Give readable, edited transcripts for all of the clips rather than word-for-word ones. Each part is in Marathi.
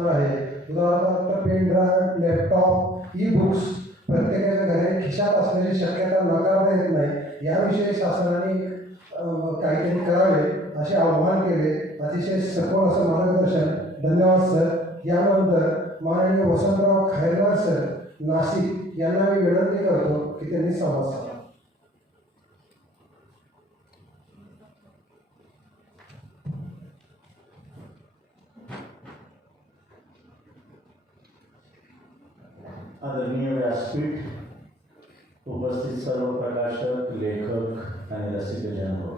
आहे. उदाहरणार्थ pen drive, laptop, e books प्रत्येकाच्या घरी खिशात असण्याची शक्यता नाकारता येत नाही. याविषयी शासनाने काहीतरी करावे असे आवाहन केले. अतिशय सखोल असं मार्गदर्शन. धन्यवाद सर. यानंतर माननीय वसंतराव खैरनार सर नाशिक यांना मी विनंती करतो की त्यांनी संवाद साधा. आदरणीय व्यासपीठ, उपस्थित सर्व प्रकाशक, लेखक आणि रसिकजन हो.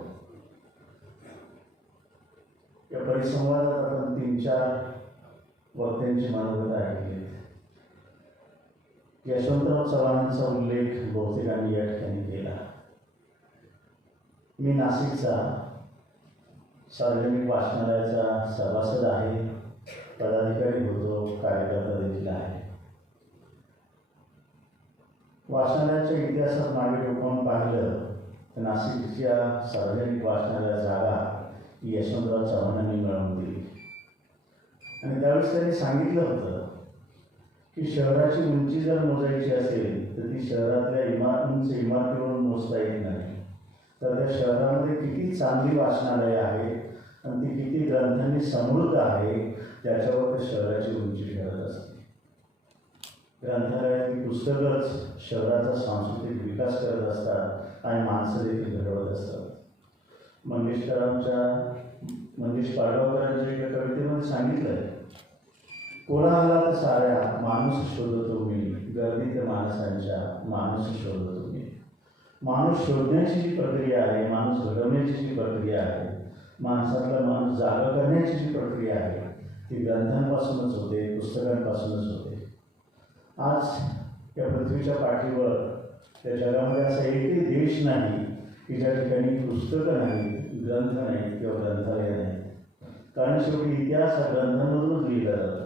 या परिसंवादात आपण 3-4 वक्त्यांची मनोगत ऐकली. यशवंतराव चव्हाणांचा उल्लेख बहुतेकांनी या ठिकाणी केला. मी नाशिकचा सार्वजनिक वाचनालयाचा सभासद आहे, पदाधिकारी होतो, कार्यकर्ता देखील आहे. वाचनालयाच्या इतिहासात मागे डोकावून पाहिलं तर नाशिकच्या सार्वजनिक वाचनालय जागा ही यशवंतराव चव्हाणांनी मिळवून दिली. आणि त्यावेळेस त्यांनी सांगितलं होतं की शहराची उंची जर मोजायची असेल तर ती शहरातल्या इमारतीवरून मोजता येत नाही, तर त्या शहरामध्ये किती चांगली वाचनालय आहे आणि ती किती ग्रंथांनी समृद्ध आहे त्याच्यावर त्या शहराची उंची ठरत असते. ग्रंथालयातली पुस्तकच शहराचा सांस्कृतिक विकास करत असतात आणि माणसं देखील घडवत असतात. मंगेश पाडगावकरांच्या एका कवितेमध्ये सांगितलं आहे, कोणाला तर साऱ्या माणूस शोधतो मी, गर्दीत माणसांच्या माणूस शोधतो मी. माणूस शोधण्याची जी प्रक्रिया आहे, माणूस घडवण्याची जी प्रक्रिया आहे, माणसातला माणूस जागा करण्याची जी प्रक्रिया आहे ती ग्रंथांपासूनच होते, पुस्तकांपासूनच होते. आज या पृथ्वीच्या पाठीवर त्या जगामध्ये असा एकही देश नाही की ज्या ठिकाणी पुस्तकं नाही, ग्रंथ नाही किंवा ग्रंथालय नाही. कारण शेवटी इतिहास हा ग्रंथांमधूनच लिहिला जातो.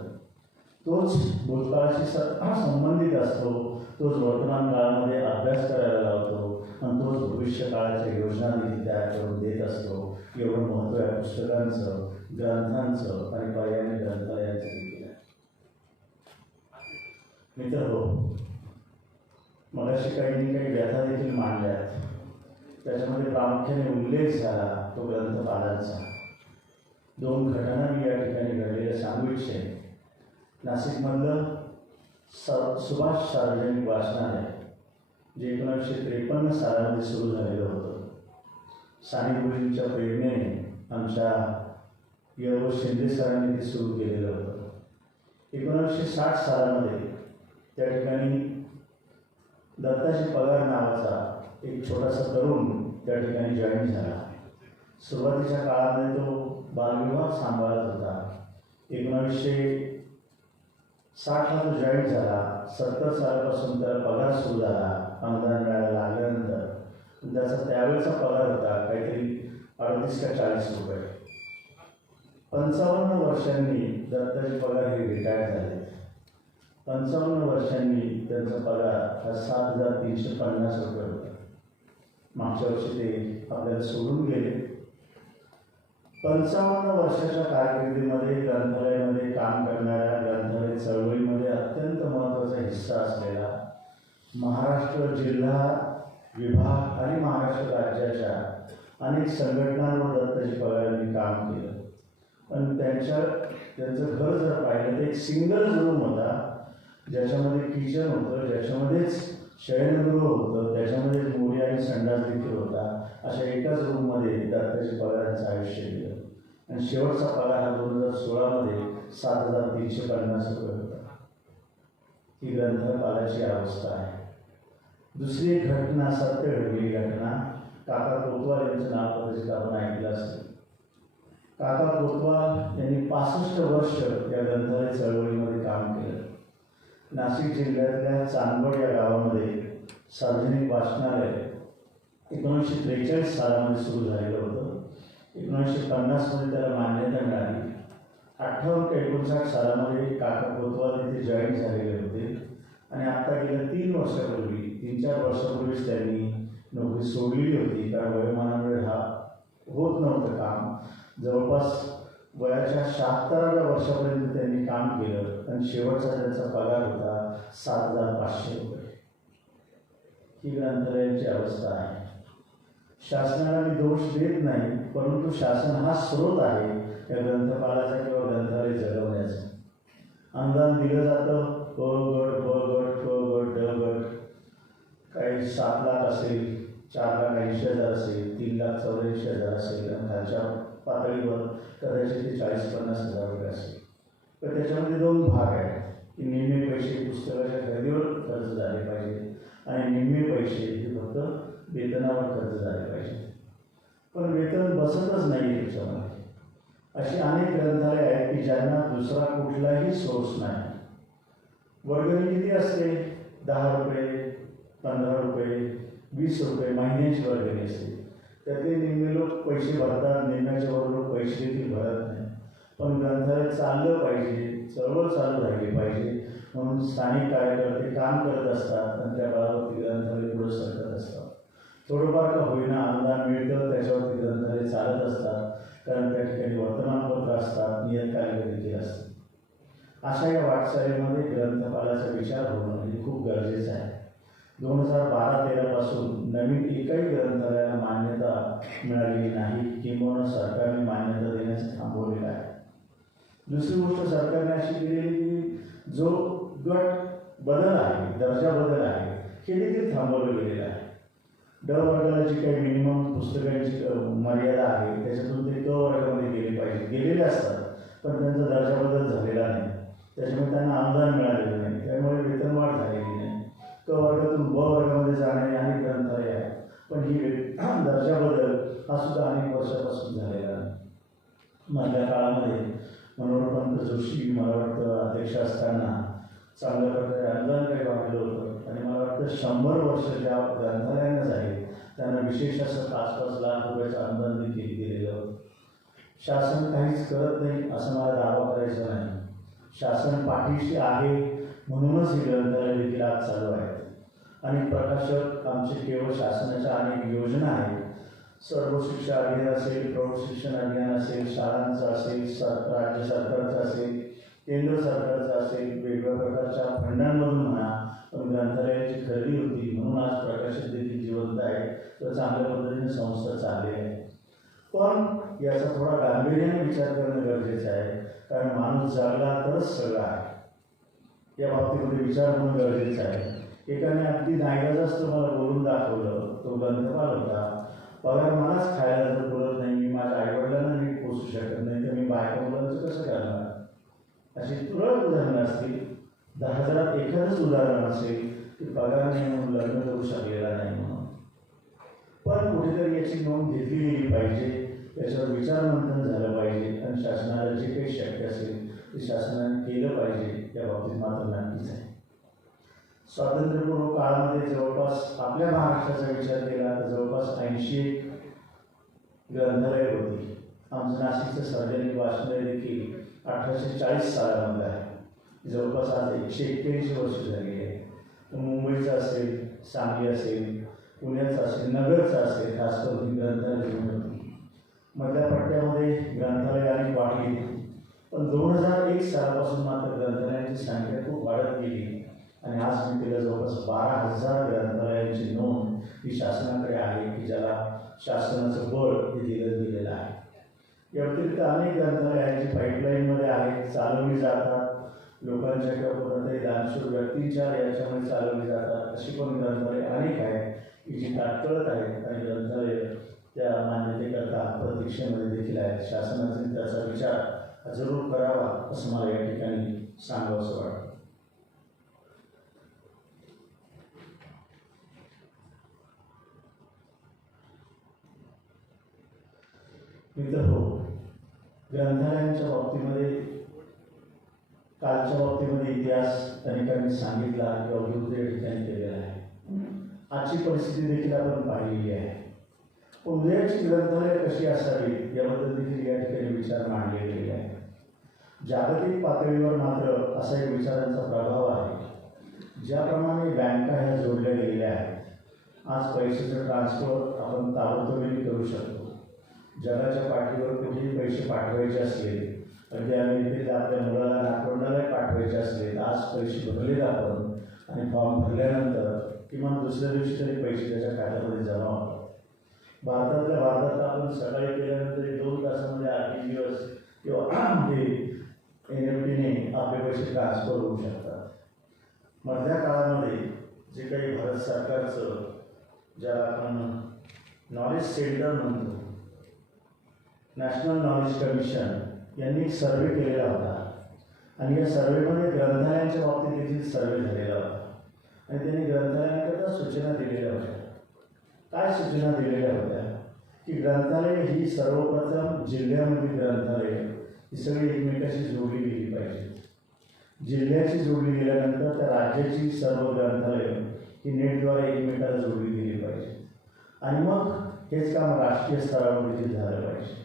तोच भूतकाळाशी संबंधित असतो, तोच वर्तमान काळामध्ये अभ्यास करायला लावतो आणि तोच भविष्य काळाच्या योजना देखील तयार करून देत असतो. एवढं महत्त्व आहे पुस्तकांचं, ग्रंथांचं आणि पर्यायाने ग्रंथालयांचं देखील आहे. मित्र हो, मगाशी काही व्यथा देखील मांडल्यात. त्याच्यामध्ये प्रामुख्याने उल्लेख झाला तो ग्रंथपालांचा. 2 घटना मी या ठिकाणी घडलेल्या सांगू इच्छे. नाशिकमधलं सुभाष सार्वजनिक वाचनालय जे 1953 सालामध्ये सुरू झालेलं होतं. साने गुरुजींच्या प्रेरणेने आमच्या य. शिंदे सरांनी ते सुरू केलेलं होतं. 1960 सालामध्ये त्या ठिकाणी दत्ताजी पगार नावाचा एक छोटासा तरुण त्या ठिकाणी जॉईन झाला. सुरुवातीच्या काळामध्ये तो बालविभाग सांभाळत होता. 1960ला तो जॉईन झाला. 70 सालापासून त्याला पगार सुरू झाला. अनुदान मिळायला लागल्यानंतर त्याचा त्यावेळेचा पगार होता काहीतरी 38 का 40 रुपये. 55 वर्षांनी दत्ताजी पगार हे रिटायर झाले. 55 वर्षांनी त्यांचा पगार हा 7,350 रुपये होता. मागच्या वर्षी ते आपल्याला सोडून गेले. 55 वर्षाच्या कारकिर्दीमध्ये ग्रंथालयामध्ये काम करणाऱ्या, ग्रंथालय चळवळीमध्ये अत्यंत महत्त्वाचा हिस्सा असलेला महाराष्ट्र जिल्हा विभाग आणि महाराष्ट्र राज्याच्या अनेक संघटनांवर दत्ताजी पगारांनी काम केलं. पण त्यांचं घर जर पाहिलं तर एक सिंगल रूम होता, ज्याच्यामध्ये किचन होतं, ज्याच्यामध्येच शयनगृह होतं, त्याच्यामध्येच मोरी आणि संडास देखील होता. अशा एकाच रूममध्ये दत्ताजी पगारांचं आयुष्य गेलं. आणि शेवटचा पगार हा 2016मध्ये 7,350 रुपये होता. ही ग्रंथपालाची अवस्था आहे. दुसरी एक घटना, सत्य घडलेली घटना. काका कोतवाल यांचं नाव कदाचित आपण ऐकलं असेल. काका कोतवाल यांनी 65 वर्ष या ग्रंथालय चळवळीमध्ये काम केलं. नाशिक जिल्ह्यातल्या चांदवड या गावामध्ये सार्वजनिक वाचनालय 1943 सालामध्ये सुरू झालेलं होतं. 1950मध्ये त्याला मान्यता मिळाली. 58 ते 59 सालामध्ये काका कोतवाल इथे जॉईन झालेले होते. आणि आत्ता गेल्या 3 वर्षापूर्वी, 3-4 वर्षापूर्वीच त्यांनी नोकरी सोडलेली होती. कारण वयोमानामुळे हा होत नव्हतं काम. जवळपास वयाच्या 76व्या वर्षापर्यंत त्यांनी काम केलं आणि शेवटचा त्यांचा पगार होता 7,500 रुपये. ही ग्रंथालयांची अवस्था आहे. शासनाला मी दोष देत नाही, परंतु शासन हा स्रोत आहे या ग्रंथपालाचा किंवा ग्रंथालय जगवण्याचा. अनुदान दिलं जातं, क गट, ब गट, क गट, ड गट. काही 7 लाख असेल, 4,80,000 असेल, 3,84,000 असेल आणि खालच्या पातळीवर कदाचित ते 40-50,000 रुपये असेल. पण त्याच्यामध्ये 2 भाग आहेत की निम्मे पैसे पुस्तकाच्या खरेदीवर खर्च झाले पाहिजे आणि निम्मे पैसे हे फक्त वेतनावर खर्च झाले पाहिजे. पण वेतन बसतच नाही त्याच्यामध्ये. अशी अनेक ग्रंथालय आहेत की ज्यांना दुसरा कुठलाही सोर्स नाही. वर्गणी किती असते? 10 रुपये, 15 रुपये, 20 रुपये महिन्याची वर्गणी असते. त्यातले निम्मे लोक पैसे भरतात, निम्म्याच्या वर लोक पैसे देखील भरत नाही. पण ग्रंथालय चाललं पाहिजे, चळवळ चालू राहिली पाहिजे म्हणून स्थानिक कार्यकर्ते काम करत असतात आणि त्या बळावरती ग्रंथालय पुढे सरकत असतात. थोडंफार का होईना अनुदान मिळतं, त्याच्यावरती ग्रंथालय चालत असतात, कारण त्या ठिकाणी वर्तमानपत्र असतात, नियतकालिके देखील असतात. अशा या वाटचालीमध्ये ग्रंथपालाचा विचार होणं म्हणजे खूप गरजेचं आहे. 2012-13 पासून नवीन एकाही ग्रंथालयाला मान्यता मिळालेली नाही, किंवा सरकारने मान्यता देण्याचं थांबवलेलं आहे. दुसरी गोष्ट सरकारने अशी केलेली की जो गट बदल आहे, दर्जा बदल आहे, हे देखील थांबवलं गेलेलं आहे. ड वर्गाला जी काही मिनिमम पुस्तकांची मर्यादा आहे त्याच्यातून ते क वर्गामध्ये गेले पाहिजे, गेलेले असतात, पण त्यांचा दर्जा बदल झालेला नाही. त्याच्यामुळे त्यांना अनुदान मिळालेलं नाही, त्यामुळे वेतनवाढ झालेली नाही. क वर्गातून ब वर्गामध्ये जाणारे अनेक ग्रंथालय आहेत, पण ही दर्जा बदल हा सुद्धा अनेक वर्षापासून झालेला नाही. मधल्या काळामध्ये मनोहरपंत जोशी मला वाटतं अध्यक्ष असताना चांगल्या प्रकारे अनुदान काही वाढलं होतं आणि मला वाटतं 100 वर्ष ज्या ग्रंथालयांना झाले त्यांना विशेष असं 5-5 लाख रुपयाचं अनुदान देखील दिलेलं होतं. शासन काहीच करत नाही असं मला दावा करायचा नाही. शासन पाठीशी आहे म्हणूनच ही ग्रंथालय देखील आज चालू आहेत. आणि प्रकाशक आमचे केवळ शासनाच्या अनेक योजना आहेत. सर्व शिक्षा अभियान असेल, प्रौढ शिक्षण अभियान असेल, शाळांचं असेल, राज्य सरकारचं असेल, केंद्र सरकारचं असेल, वेगवेगळ्या प्रकारच्या फंडांमधून म्हणा, पण ग्रंथालयाची खरेदी होती म्हणून आज प्रकाशक देखील जिवंत आहे, तर चांगल्या पद्धतीने संस्था चालली आहे. पण याचा थोडा गांभीर्याने विचार करणं गरजेचं आहे, कारण माणूस जागला तरच सगळं आहे. या बाबतीमध्ये विचार होणं गरजेचं आहे. एकाने अगदी नाईलाजास्त मला बोलून दाखवलं, तो ग्रंथपाल होता. पगार मलाच खायला जर बोलत नाही, मी माझ्या आईवडिलांना नीट पोचू शकत नाही, तर मी बायका मुलांचं कसं करणार? अशी तुरळक उदाहरणं असतील. 10,000 एखादंच उदाहरण असेल की पगार नाही म्हणून लग्न करू शकलेला नाही म्हणून. पण कुठेतरी याची नोंद घेतली गेली पाहिजे, याच्यावर विचारमंथन झालं पाहिजे आणि शासनाला जे काही शक्य असेल ते शासनाने केलं पाहिजे. या बाबतीत मात्र नक्कीच आहे. स्वातंत्र्यपूर्व काळामध्ये जवळपास आपल्या महाराष्ट्राचा विचार केला तर जवळपास 81 ग्रंथालय होती. आमचं नाशिकचं सार्वजनिक वाचनालय देखील 1840 सालामध्ये आहे. जवळपास आज 181 वर्ष झाली आहे. मुंबईचं असेल, सांगली असेल, पुण्याचं असेल, नगरचं असेल, खास करून ग्रंथालय होती. मधल्या पट्ट्यामध्ये ग्रंथालय अनेक वाढली, पण 2001 सालापासून मात्र ग्रंथालयांची संख्या खूप वाढत गेली आणि आज मी तिला जवळपास 12,000 ग्रंथालयांची नोंद ही शासनाकडे आहे की ज्याला शासनाचं बळ हे दिलं गेलेलं आहे. या व्यतिरिक्त अनेक ग्रंथालय आहेत जी पाईपलाईनमध्ये आहेत, चालवली जातात, लोकांच्या किंवा कोणत्याही दानशूर व्यक्तींच्या याच्यामध्ये चालवली जातात. अशी पण ग्रंथालय अनेक आहेत की जी तात्कळत आहेत आणि ग्रंथालय त्या मान्यतेकरता प्रतीक्षेमध्ये देखील आहेत. शासनाने त्याचा विचार जरूर करावा असं मला या ठिकाणी सांगावंसं वाटतं. मित्र हो, ग्रंथालयांच्या बाबतीमध्ये कालच्या बाबतीमध्ये इतिहास अनेकांनी सांगितला किंवा विरुद्ध या ठिकाणी केलेला आहे. आजची परिस्थिती देखील आपण पाहिलेली आहे. पण उद्याची ग्रंथालय कशी असावी याबद्दल देखील या ठिकाणी विचार मांडले गेलेले आहे. जागतिक पातळीवर मात्र असा एक विचारांचा प्रभाव आहे. ज्याप्रमाणे बँका ह्या जोडल्या गेलेल्या आहेत, आज पैशाचं ट्रान्सफर आपण ताबडतोबीने करू शकतो. जगाच्या पाठीवर कुठेही पैसे पाठवायचे असले, अगदी अमेरिकेत आपल्या मुलाला नातवंडाला पाठवायचे असले तर आज पैसे भरलेत आपण आणि फॉर्म भरल्यानंतर किमान दुसऱ्या दिवशी तरी पैसे त्याच्या खात्यामध्ये जमा होतात. भारतातल्या भारतात आपण सकाळी केल्यानंतर 2 तासामध्ये RTGS किंवा हे NFTने आपले पैसे ट्रान्सफर होऊ शकतात. मधल्या काळामध्ये जे काही भारत सरकारचं ज्याला आपण नॉलेज सेंटर म्हणतो, नॅशनल नॉलेज कमिशन यांनी एक सर्वे केलेला होता आणि या सर्वेमध्ये ग्रंथालयांच्या बाबतीत देखील सर्वे झालेला होता आणि त्यांनी ग्रंथालयांकरता सूचना दिलेल्या होत्या. काय सूचना दिलेल्या होत्या की ग्रंथालय ही सर्वप्रथम जिल्ह्यामधील ग्रंथालय ही सगळी एकमेकाशी जोडली गेली पाहिजे. जिल्ह्याची जोडली गेल्यानंतर त्या राज्याची सर्व ग्रंथालय ही नेटद्वारे एकमेकाला जोडली गेली पाहिजे आणि मग हेच काम राष्ट्रीय स्तरावर देखील झालं पाहिजे.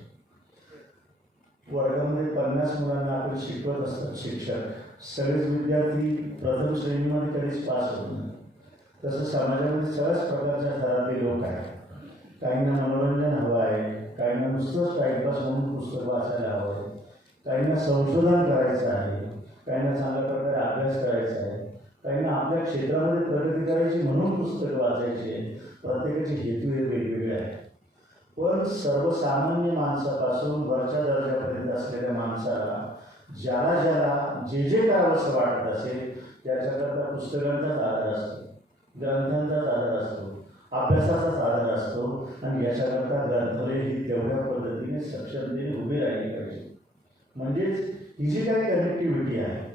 वर्गामध्ये 50 मुलांना आपण शिकवत असतात शिक्षक, सगळेच विद्यार्थी प्रथम श्रेणीमध्ये कधीच पास होत नाही. तसं समाजामध्ये सगळ्याच प्रकारच्या थरातले लोक आहेत. काहींना मनोरंजन हवं आहे, काहींना नुसतंच टाईमपास म्हणून पुस्तक वाचायला हवं आहे, काहींना संशोधन करायचं आहे, काहींना चांगल्या प्रकारे अभ्यास करायचा आहे, काहींना आपल्या क्षेत्रामध्ये प्रगती करायची म्हणून पुस्तकं वाचायची आहे. प्रत्येकाचे हेतू हे वेगवेगळे आहेत. पण सर्वसामान्य माणसापासून वरच्या दर्जापर्यंत असलेल्या माणसाला ज्याला ज्याला जे जे करावंसं वाटत असेल त्याच्याकरता पुस्तकांचाच आधार असतो, ग्रंथांचाच आधार असतो, अभ्यासाचाच आधार असतो आणि याच्याकरता ग्रंथालय ही तेवढ्या पद्धतीने सक्षमतेने उभी राहिली पाहिजे. म्हणजेच ही जी काही कनेक्टिव्हिटी आहे,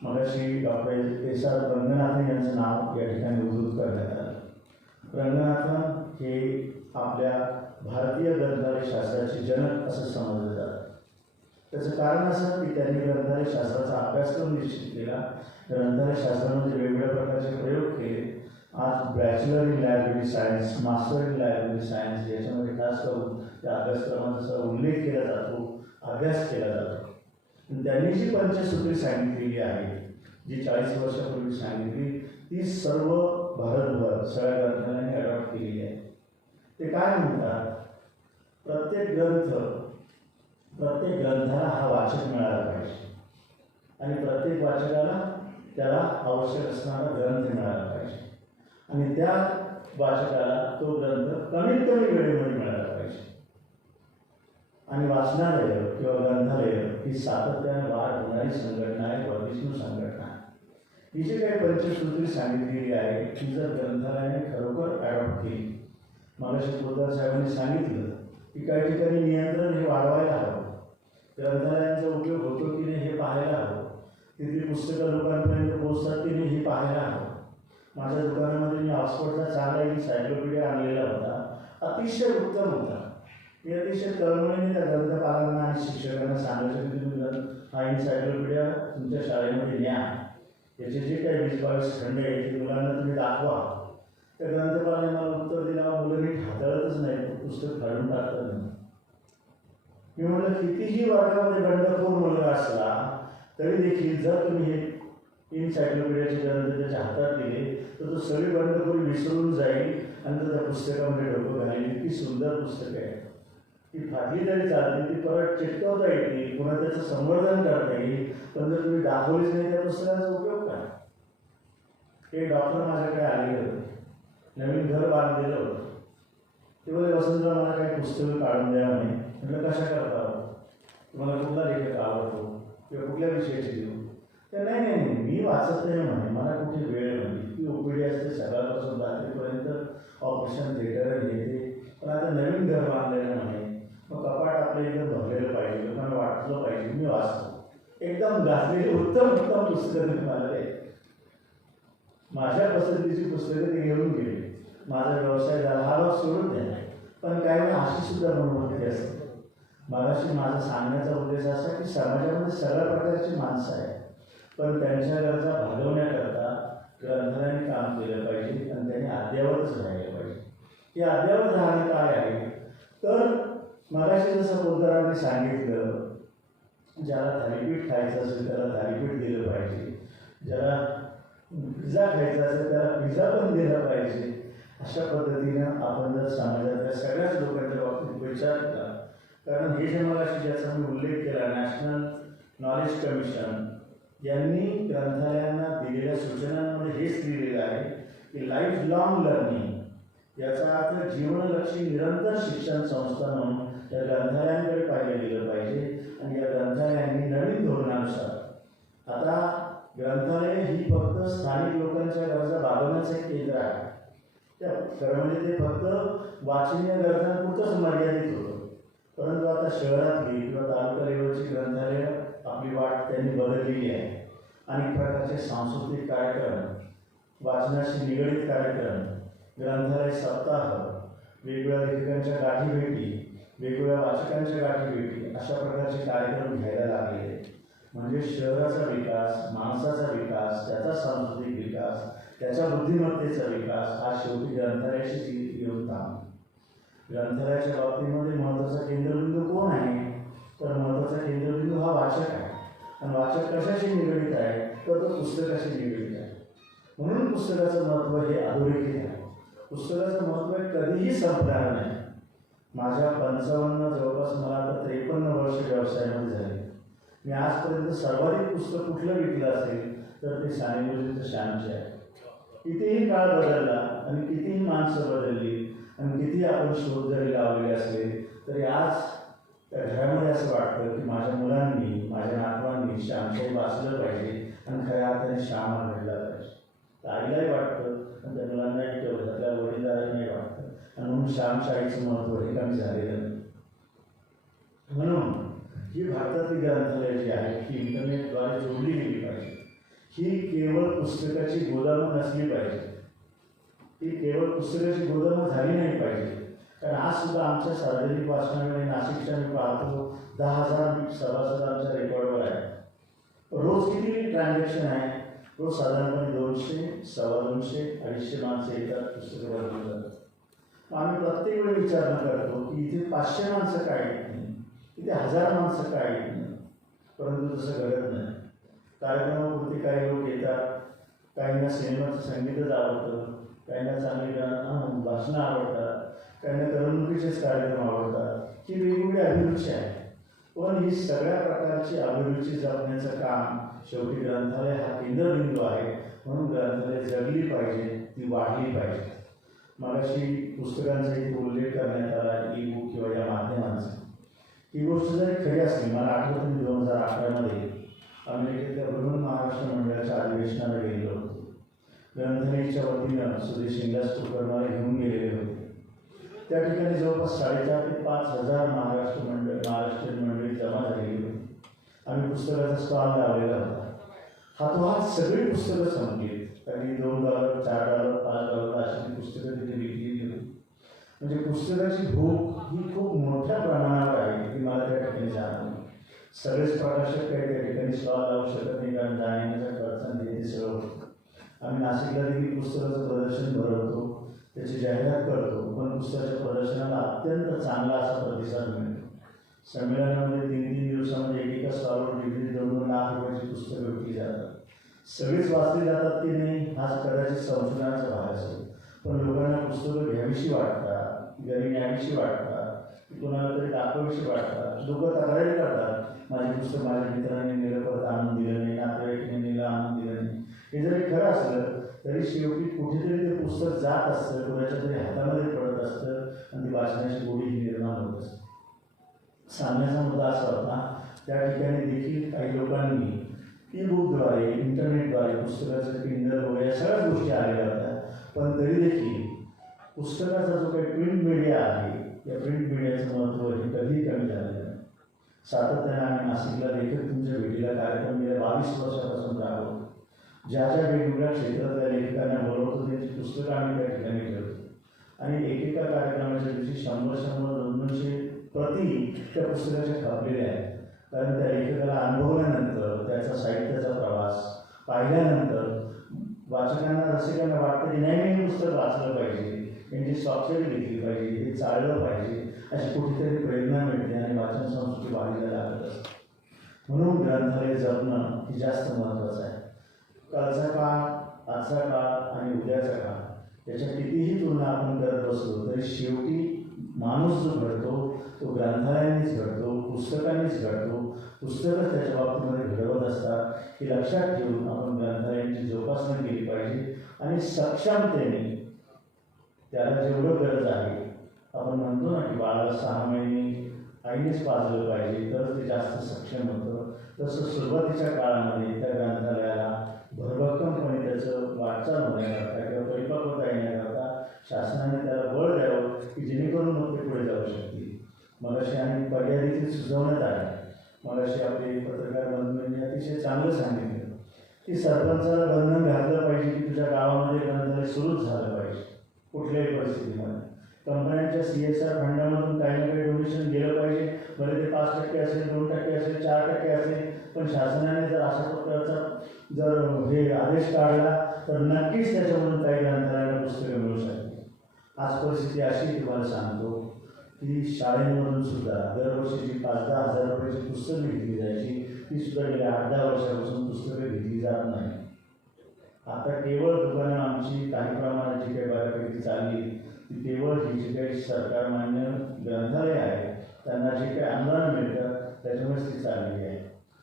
मगाशी डॉक्टर SR रंगनाथन यांचं नाव या ठिकाणी उद्धृत करण्यात आलं. रंगनाथन हे आपल्या भारतीय ग्रंथालय शास्त्राचे जनक असं समजलं जातं. त्याचं कारण असं की त्यांनी ग्रंथालय शास्त्राचा अभ्यासक्रम निश्चित केला, ग्रंथालय शास्त्रामध्ये वेगवेगळ्या प्रकारचे प्रयोग केले. आज bachelor in library science, master in library science याच्यामध्ये खास करून त्या अभ्यासक्रमाचा उल्लेख केला जातो, अभ्यास केला जातो. त्यांनी जी पंचसूत्री सांगितलेली आहे, जी 40 वर्षापूर्वी सांगितली, ती सर्व भारतभर सगळ्या ग्रंथालयांनी अडॉप्ट केलेली आहे. ते काय म्हणतात, प्रत्येक ग्रंथाला हा वाचक मिळाला पाहिजे आणि प्रत्येक वाचकाला त्याला आवश्यक असणारा ग्रंथ मिळाला पाहिजे आणि त्या वाचकाला तो ग्रंथ कमीत कमी वेळेमध्ये मिळाला पाहिजे. आणि वाचनालय किंवा ग्रंथालय ही सातत्याने वाढ होणारी संघटना आहे, वर्धिष्णू संघटना आहे. ही जी काही पंचसूत्री सांगितलेली आहे ती जर ग्रंथालयाने खरोखर ॲडॉप्ट केली, मगाशी पोद्दार साहेबांनी सांगितलं की काही ठिकाणी नियंत्रण हे वाढवायला हवं, ग्रंथालयांचा उपयोग होतो की नाही हे पाहायला हवं, तिथली पुस्तकं लोकांपर्यंत पोहोचतात की नाही हे पाहायला हवं. माझ्या दुकानामध्ये मी ऑक्सफोर्डचा चांगला इन्सायक्लोपीडिया आणलेला होता, अतिशय उत्तम होता. मी अतिशय तळमळीने त्या ग्रंथपालांना आणि शिक्षकांना सांगायचं की तुम्ही हा इन्सायक्लोपीडिया तुमच्या शाळेमध्ये न्या, याचे जे काही 20-22 खंड आहेत ते मुलांना तुम्ही दाखवा. त्या ग्रंथपालाने मला उत्तर दिलं, मुलं नीट हाताळतच नाही, पुस्तक फाडून टाकत नाही. मी म्हटलं कितीही वर्गामध्ये बंडखोर मुलगा असला तरी देखील जर तुम्ही हे इन्सायक्लोपीडियाचे ग्रंथ त्याच्या हातात दिले तर तो सगळी बंडखोरी विसरून जाईल आणि तो त्या पुस्तकामध्ये डोकं घालेल. इतकी सुंदर पुस्तकं आहे, ती फाटली तरी चालते, ती परत चिटकवता येते, पुन्हा त्याचं संवर्धन करता येईल. पण जर तुम्ही दाखवलीच नाही त्या पुस्तकाचा उपयोग काय. हे डॉक्टर माझ्याकडे आलेले होते, नवीन घर बांधलेलं होतं. ते बोलले वसंतराव मला काही पुस्तकं काढून द्या म्हणे. म्हटलं कशा करता, तुम्हाला कुठला लेखक आवडतो किंवा कुठल्या विषयाची देऊ. ते नाही मी वाचत नाही म्हणे, मला कुठे वेळ म्हणजे इतकी OPD असते सकाळपासून रात्रीपर्यंत, ऑपरेशन थिएटर येते. पण आता नवीन घर बांधलेलं म्हणे, मग कपाट आपलं एकदम भरलेलं पाहिजे, लोकांना वाटलं पाहिजे, मी वाचतो. एकदम गाजलेली उत्तम पुस्तकं तुम्हाला द्यायची. माझ्या पसंतीची पुस्तकं ते घेऊन गेली. माझा व्यवसाय झाला, हा भाग सोडून द्या. पण काही वेळा अशी सुद्धा मनोवृत्ती असते. मगाशी माझा सांगण्याचा उद्देश असा की समाजामध्ये सगळ्या प्रकारची माणसं आहेत, पण त्यांच्या गरजा भागवण्याकरता ग्रंथालयाने काम केलं पाहिजे आणि त्यांनी अद्ययावतच राहिलं पाहिजे. हे अद्ययावत राहणे काय आहे तर मगाशी जसं पोद्दारांनी सांगितलं, ज्याला थालीपीठ खायचं असेल त्याला थालीपीठ दिलं पाहिजे, ज्याला पिझ्झा खायचा असेल त्याला पिझ्झा पण दिला पाहिजे. अशा पद्धतीनं आपण जर समाजातल्या सगळ्याच लोकांच्या बाबतीत विचार केला कारण हे जे मगाशी ज्याचा मी उल्लेख केला, नॅशनल नॉलेज कमिशन यांनी ग्रंथालयांना दिलेल्या सूचनांमध्ये हेच लिहिलेलं आहे की लाईफ लॉंग लर्निंग याचा अर्थ जीवनलक्षी निरंतर शिक्षण संस्था म्हणून या ग्रंथालयांकडे पाहिलं गेलं पाहिजे. आणि या ग्रंथालयांनी नवीन धोरणानुसार आता ग्रंथालय ही फक्त स्थानिक लोकांच्या गरजा भागवण्याचं एक केंद्र आहे. त्या खरं म्हणजे ते फक्त वाचनीय गरजांपुरतंच मर्यादित होतं. परंतु आता शहरातली किंवा तालुका लेवलची ग्रंथालय आपली वाट त्यांनी बदललेली आहे. अनेक प्रकारचे सांस्कृतिक कार्यक्रम, वाचनाशी निगडित कार्यक्रम, ग्रंथालय सप्ताह, वेगवेगळ्या लेखकांच्या गाठीभेटी, वेगवेगळ्या वाचकांच्या गाठीभेटी अशा प्रकारचे कार्यक्रम घ्यायला लागलेले. म्हणजे शहराचा विकास, माणसाचा विकास, त्याचा सांस्कृतिक विकास, त्याच्या बुद्धिमत्तेचा विकास हा शेवटी ग्रंथालयाशी येऊन थांबतो. ग्रंथालयाच्या बाबतीमध्ये महत्त्वाचा केंद्रबिंदू कोण आहे? तर महत्त्वाचा केंद्रबिंदू हा वाचक आहे. आणि वाचक कशाशी निगडित आहे? तर तो पुस्तकाशी निगडित आहे. म्हणून पुस्तकाचं महत्त्व हे अधोरेखित आहे. पुस्तकाचं महत्त्व कधीही संपणार नाही. माझ्या 55 जवळपास मला आता 53 वर्ष व्यवसायामध्ये झाले. मी आजपर्यंत सर्वाधिक पुस्तक कुठलं विकलं असेल तर ते सानेगुरुजींचं श्यामचे आहे. कितीही काळ बदलला आणि कितीही माणसं बदलली आणि किती आपण शोध जरी लावलेले असले तरी आज त्या घरामध्ये असं वाटतं की माझ्या मुलांनी, माझ्या नातवांनी श्यामशाही वाचलं पाहिजे आणि खऱ्या अर्थाने श्याम घडला पाहिजे. तर आईलाही वाटतं आणि त्या मुलांनाही तेवढं, त्या वडीलधाऱ्यांनाही वाटतं. आणि म्हणून श्यामशाहीचं महत्त्व हे कमी झालेलं नाही. म्हणून ही भारतातली ग्रंथालय जी आहे ही इंटरनेटद्वारे जोडली गेली पाहिजे. ही केवळ पुस्तकाची गोदामं नसली पाहिजे. ही केवळ पुस्तकाची गोदामं झाली नाही पाहिजे. कारण आज सुद्धा आमच्या सार्वजनिक वाचनालय नाशिकच्या मी पाहतो 10,000 सभासद आमच्या रेकॉर्डवर आहे. रोज किती ट्रान्झॅक्शन आहे? रोज साधारणपणे 200, 250, 250 माणसं येतात, पुस्तकं बदलून जातात. आम्ही प्रत्येक वेळी विचारणा करतो की इथे 500 माणसं काय येत नाही, इथे 1000 माणसं काय येत नाही. परंतु तसं घडत नाही. कार्यक्रमापुरती काही लोक येतात, काहींना सिनेमाचं संगीतच आवडतं, काहींना चांगली भाषणं आवडतात, काहींना करमणुकीचेच कार्यक्रम आवडतात. ही वेगवेगळी अभिरुची आहे. पण ही सगळ्या प्रकारची अभिरुची जपण्याचं काम शेवटी ग्रंथालय हा केंद्रबिंदू आहे. म्हणून ग्रंथालय जगली पाहिजे, ती वाढली पाहिजे. मगाशी पुस्तकांचा इथे उल्लेख करण्यात आला, ई बुक किंवा या माध्यमांचा. ही गोष्ट जरी खरी असली, मला आठवतं मी 2011 अमेरिकेतल्या बृहन महाराष्ट्र मंडळाच्या अधिवेशनाला गेलेलो होतो. ग्रंथालयाच्या वतीनं सुदेश इंदासपूरकर मला घेऊन गेलेले होते. त्या ठिकाणी जवळपास 4,500 ते 5,000 महाराष्ट्रीयन मंडळी जमा झालेली होती. आम्ही पुस्तकाचा स्टॉल लावलेला होता. हातोहात सगळी पुस्तकं संपली. काही $2, $4, $5 अशी पुस्तकं तिथे विकलेली होती. म्हणजे पुस्तकाची भूक ही खूप मोठ्या प्रमाणावर आहे की मला त्या ठिकाणी जाणवलं. सगळेच प्रकाशक काही त्या ठिकाणी स्टॉल लावू शकत नाही कारण जाण्याचा खर्च हे सगळं होतं. आम्ही नाशिकला देखील पुस्तकाचं प्रदर्शन भरवतो, त्याची जाहिरात करतो, पण पुस्तकाच्या प्रदर्शनाला अत्यंत चांगला असा प्रतिसाद मिळतो. संमेलनामध्ये 3-3 दिवसामध्ये एकेका स्टॉलवर 1.5-2 लाख रुपयाची पुस्तकं विकली जातात. सगळीच वाचली जातात की नाही हा कदाचित संशोधनाचा भाग असेल, पण लोकांना पुस्तकं घ्यावीशी वाटतात, घरी न्यावीशी वाटतात, कोणाला तरी दाखवावीशी वाटतात. लोक तक्रारी करतात, माझे पुस्तक माझ्या मित्रांनी नेलं परत आणून दिलं नाही, नातेवाईकांनी नेलं आणून दिलं नाही. हे जरी खरं असलं तरी शेवटी कुठेतरी ते पुस्तक जात असतं, कोणाच्या तरी हातामध्ये पडत असतं आणि ती वाचण्याची गोडी ही निर्माण होत असते. सांगण्याचा मुद्दा असा होता, त्या ठिकाणी देखील काही लोकांनी ई बुकद्वारे, इंटरनेटद्वारे पुस्तकाचं किंडल वगैरे या सगळ्या गोष्टी आलेल्या होत्या. पण तरी देखील पुस्तकाचा जो काही प्रिंट मीडिया आहे या प्रिंट मीडियाचं महत्त्व हे कधीही कमी झालेलं नाही. सातत्याने आम्ही नाशिकला लेखक तुमच्या भेटीला कार्यक्रम गेल्या 22 वर्षापासून राबवतो. ज्या ज्या वेगवेगळ्या क्षेत्रातल्या लेखकांना बोलवतो त्यांची पुस्तकं आम्ही त्या ठिकाणी ठेवतो आणि एकेका कार्यक्रमाच्या दिवशी 100-200 प्रती त्या पुस्तकाच्या छापलेल्या आहेत. कारण त्या लेखकाला अनुभवल्यानंतर, त्याचा साहित्याचा प्रवास पाहिल्यानंतर वाचकांना, रसिकांना वाटतं की नाही मी पुस्तक वाचलं पाहिजे, त्यांची स्वाक्षरी घेतली पाहिजे, हे चाललं पाहिजे, अशी कुठेतरी प्रेरणा मिळते आणि वाचन संस्कृती वाढीला लागत असते. म्हणून ग्रंथालय जपणं हे जास्त महत्त्वाचं आहे. कालचा काळ, आजचा काळ आणि उद्याचा काळ याच्या कितीही तुलना आपण करत बसलो तरी शेवटी माणूस जो घडतो तो ग्रंथालयांनीच घडतो, पुस्तकांनीच घडतो. पुस्तकं त्याच्या बाबतीमध्ये घडवत असतात. हे लक्षात ठेवून आपण ग्रंथालयांची जोपासना केली पाहिजे आणि सक्षमतेने त्याला जेवढं गरज आहे, आपण म्हणतो ना की बाळाला 6 महिने आईनेच पाजलं पाहिजे तर ते जास्त सक्षम होतं. तसं सुरुवातीच्या काळामध्ये त्या ग्रंथालयाला भरभक्कमपणे त्याचं वाटचाल होण्याकरता किंवा परिपक्वता येण्याकरता शासनाने त्याला बळ द्यावं की जेणेकरून मग ते पुढे जाऊ शकतील. मगाशी आणि पर्याय देखील सुचवण्यात आले. मगाशी आपले पत्रकार बंधूंनी अतिशय चांगलं सांगितलं की सरपंचाला बंधन घातलं पाहिजे की तुझ्या गावामध्ये ग्रंथालय सुरूच झालं पाहिजे कुठल्याही परिस्थितीमध्ये. कंपन्यांच्या CSR फंडामधून काही ना काही डोनेशन गेलं पाहिजे. भले ते 5% असेल, 2% असेल, 4% असेल, पण शासनाने जर अशा प्रकारचा जर हे आदेश काढला तर नक्कीच त्याच्यामधून काही ग्रंथालयाला पुस्तकं मिळू शकतील. आज परिस्थिती अशी तुम्हाला सांगतो की शाळेमधून सुद्धा दरवर्षीची 5-10 हजार रुपयाची पुस्तकं घेतली जायची, ती सुद्धा गेल्या 8-10 वर्षापासून पुस्तकं घेतली जात नाही. आता केवळ दुकानं आमची काही प्रमाणात जी काही बऱ्यापैकी चालली ती केवळ ही जी काही सरकारमान्य ग्रंथालय आहे त्यांना जे काही अनुदान मिळतं त्याच्यामुळेच ती चालली आहे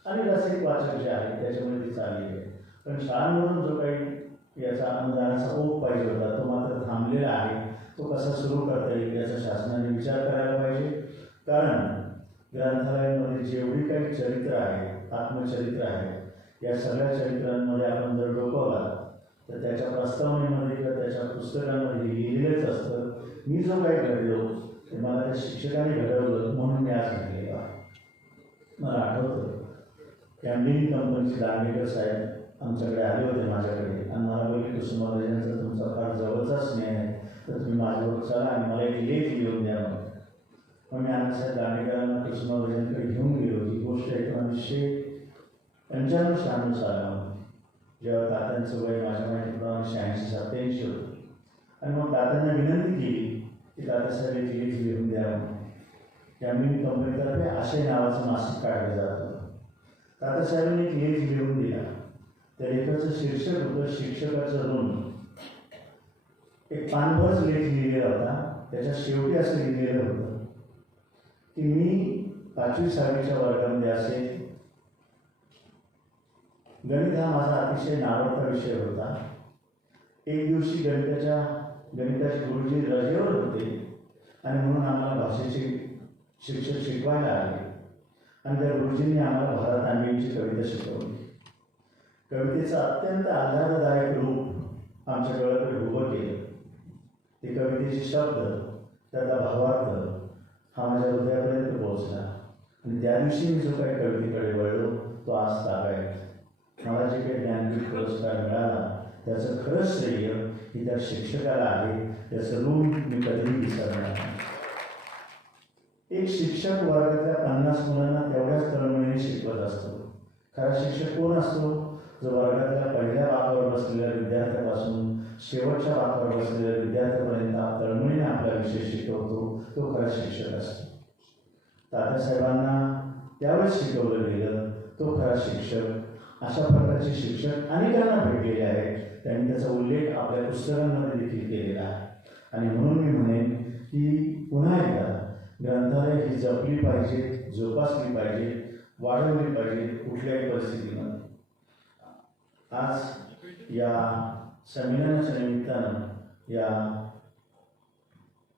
आणि रसिक वाचक जे आहे त्याच्यामुळे ती चालली आहे. पण शाळांमधून जो काही याचा अनुदानाचा ओघ पाहिजे होता तो मात्र थांबलेला आहे. तो कसा सुरू करता येईल याचा शासनाने विचार करायला पाहिजे. कारण ग्रंथालयांमध्ये जेवढी काही चरित्र आहे, आत्मचरित्र आहे, या सगळ्या चरित्रांमध्ये आपण जर डोकवला तर त्याच्या प्रस्तावनेमध्ये किंवा त्याच्या पुस्तकांमध्ये लिहिलेलंच असतं मी जो काही घडलो ते मला त्या शिक्षकाने घडवलं म्हणून मी आज घडलेलो आहे. मला आठवतं कॅम्लिन कंपनीचे दांडेकर साहेब आमच्याकडे आले होते माझ्याकडे आणि मला बोलले कुसुमाग्रजांचा तुमचा फार जवळचा स्नेह आहे तर तुम्ही माझ्याबरोबर चला आणि मला एक लेख लिहून द्या. मग मी अण्णासाहेब दांडेकरांना कुसुमाग्रजांकडे घेऊन गेलो. ही गोष्ट 1995-96 सालामध्ये जेव्हा तात्यांचं वय माझ्या माहितीप्रमाणे 86-87 होतं. आणि मग तात्यांना विनंती केली की तात्यासाहेब एक लेख लिहून द्या. कॅम्लिन कंपनीतर्फे आशय नावाचं मासिक काढलं जातं. तात्यासाहेबांनी एक लेख लिहून दिला. त्या लेखाचं शीर्षक होतं शिक्षकाचं ऋण. एक पानभरच लेख लिहिलेला होता. त्याच्या शेवटी असं लिहिलेलं होतं की मी 5वी-6वीच्या वर्गामध्ये असेल. गणित हा माझा अतिशय नावडता विषय होता. एक दिवशी गणिताचे गुरुजी रजेवर होते आणि म्हणून आम्हाला भाषेचे शिक्षक शिकवायला आले आणि त्या गुरुजींनी आम्हाला भारत तांबेंची कविता शिकवली. कवितेचं अत्यंत आल्हाददायक रूप आमच्या डोळ्याकडे उभं केलं. ते कवितेचे शब्द त्याचा भावार्थ हा माझ्या हृदयापर्यंत पोहोचला आणि त्या दिवशी मी जो काही कवितेकडे वळलो तो आज तागायत. मला जे काही ज्ञानपीठ पुरस्कार मिळाला त्याचं खरंच श्रेय ही त्या शिक्षकाला आहे. त्याचं ऋण मी कधीही विसरणार नाही. एक शिक्षक वर्गातल्या 50 मुलांना तेवढ्याच तळमळीने शिकवत असतो. खरा शिक्षक कोण असतो? जो वर्गातल्या पहिल्या बाकावर बसलेल्या विद्यार्थ्यापासून शेवटच्या बाकावर बसलेल्या विद्यार्थ्यापर्यंत तळमळीने आपला विषय शिकवतो तो खरा शिक्षक असतो. तात्यासाहेबांना त्यावेळेस शिकवलं गेलं तो खरा शिक्षक. अशा प्रकारचे शिक्षक अनेकांना भेटलेले आहेत. त्यांनी त्याचा उल्लेख आपल्या पुस्तकांमध्ये देखील केलेला आहे. आणि म्हणून मी म्हणेन की पुन्हा एकदा ग्रंथालय ही जपली पाहिजे, जोपासली पाहिजे, वाढवली पाहिजे कुठल्याही परिस्थितीमध्ये. आज या संमेलनाच्या निमित्तानं या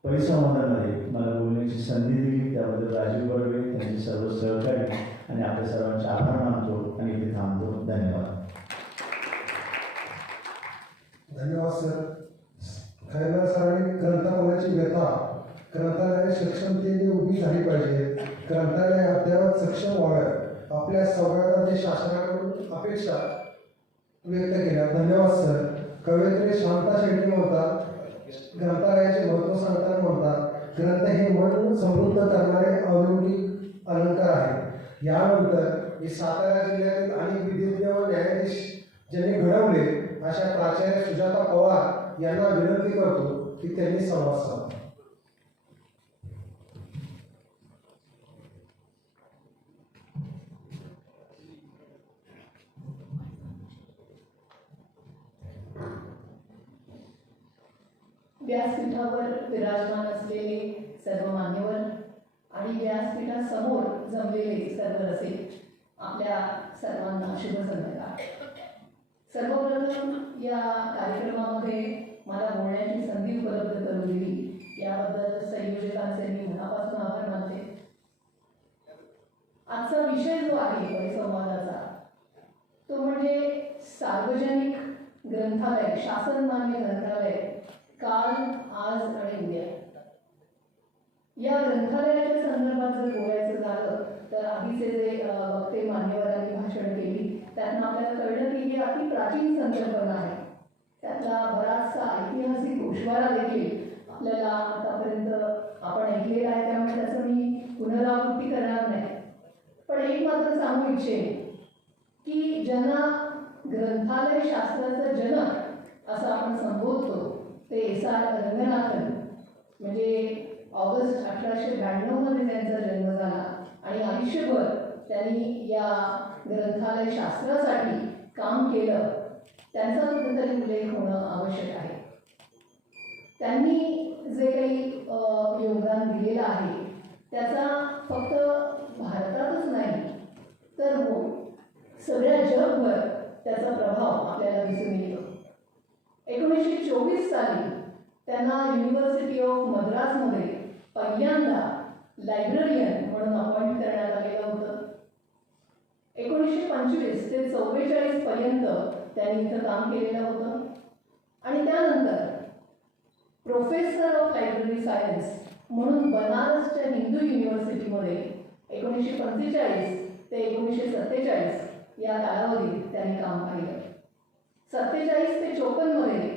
परिसंवादामध्ये मला बोलण्याची संधी दिली त्याबद्दल राजीव बर्वे त्यांचे सर्व सहकारी आणि आपल्या सर्वांचे आभार मानतो आणि इथे थांबतो. धन्यवाद. धन्यवाद सर. खैरनार सरांनी ग्रंथालयाची व्यथा ग्रंथालय सक्षमतेने उभी झाली पाहिजे. ग्रंथालय अद्यावत सक्षम व्हाव्यात आपल्या संवादाने शासनाकडून अपेक्षा व्यक्त केल्या. धन्यवाद सर. कवयित्री शांता शेट्टी म्हणतात ग्रंथालयाचे महत्त्व सांगताना म्हणतात ग्रंथ हे मन समृद्ध करणारे अलौकिक अलंकार आहे. यानंतर मी सातारा जिल्ह्यातील अनेक विधिज्ञ व न्यायाधीश ज्यांनी घडवले अशा प्राचार्य सुजाता पवार यांना विनंती करतो की त्यांनी संवाद साधा. व्यासपीठावर विराजमान असलेले सर्व मान्यवर आणि व्यासपीठासमोर जमलेले सर्व रसिक, आपल्या सर्वांना शुभ संध्याकाळ. सर्वप्रथम या कार्यक्रमामध्ये मला बोलण्याची संधी उपलब्ध करून दिली याबद्दल संयोजकांचे मी मनापासून आभार मानते. आजचा विषय जो आहे परिसंवादाचा तो म्हणजे सार्वजनिक ग्रंथालय, शासनमान्य ग्रंथालय काल, आज आणि उद्या. या ग्रंथालयाच्या संदर्भात जर बोलायचं झालं तर आधीचे जे वक्ते मान्यवरांनी भाषण केली त्यातनं आपल्याला कळलं की ही अति प्राचीन संकल्पना आहे. त्यातला बराचसा ऐतिहासिक गोषवारा देखील आपल्याला आतापर्यंत आपण ऐकलेला आहे, त्यामुळे त्याचं मी पुनरावृत्ती करणार नाही. पण एक मात्र सांगू इच्छेन की ज्यांना ग्रंथालय शास्त्राचं जनक असं आपण संबोधतो ते S.R. रंगनाथन, म्हणजे ऑगस्ट 1892 मध्ये त्यांचा जन्म झाला आणि आयुष्यभर त्यांनी या ग्रंथालय शास्त्रासाठी काम केलं. त्यांचा कुठेतरी उल्लेख होणं आवश्यक आहे. त्यांनी जे काही योगदान दिलेलं आहे त्याचा फक्त भारतातच नाही तर सगळ्या जगभर त्याचा प्रभाव आपल्याला दिसून येतो. 1924 साली त्यांना युनिव्हर्सिटी ऑफ मद्रासमध्ये पहिल्यांदा लायब्ररियन म्हणून अपॉइंट करण्यात आलेलं होतं. 1925 ते 44 पर्यंत त्यांनी इथं काम केलेलं होतं आणि त्यानंतर प्रोफेसर ऑफ लायब्ररी सायन्स म्हणून बनारसच्या हिंदू युनिव्हर्सिटीमध्ये 1945 ते 1947 या कालावधीत त्यांनी काम पाहिलं. 47 ते 54 मध्ये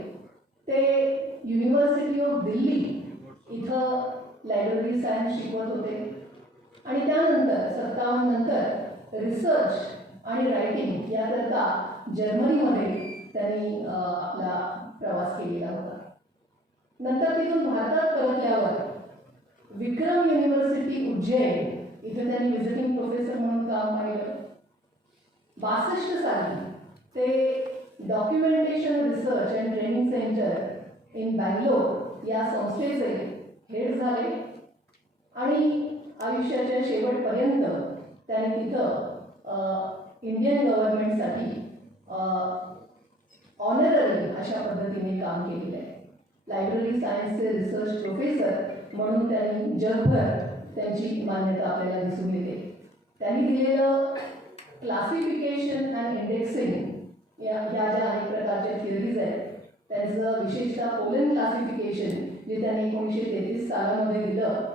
ते युनिव्हर्सिटी ऑफ दिल्ली इथं लायब्ररी सायन्स शिकवत होते आणि त्यानंतर 57 नंतर रिसर्च आणि रायटिंग याकरता जर्मनीमध्ये त्यांनी आपला प्रवास केलेला होता. नंतर तिथून भारतात परतल्यावर विक्रम युनिव्हर्सिटी उज्जैन इथे त्यांनी व्हिजिटिंग प्रोफेसर म्हणून काम पाहिलं. 62 साली ते documentation research and training centre in Bangalore या संस्थेचे हेड झाले आणि आयुष्याच्या शेवटपर्यंत त्यांनी तिथं इंडियन गव्हर्नमेंटसाठी ऑनररी अशा पद्धतीने काम केलेलं आहे. लायब्ररी सायन्सचे रिसर्च प्रोफेसर म्हणून त्यांनी जगभर त्यांची मान्यता आपल्याला दिसून येते. त्यांनी दिलेलं क्लासिफिकेशन अँड इंडेक्सिंग ह्या ज्या अनेक प्रकारच्या थिअरीज आहेत त्यांचं विशेषतः पोलन क्लासिफिकेशन जे त्यांनी 1933 सालामध्ये दिलं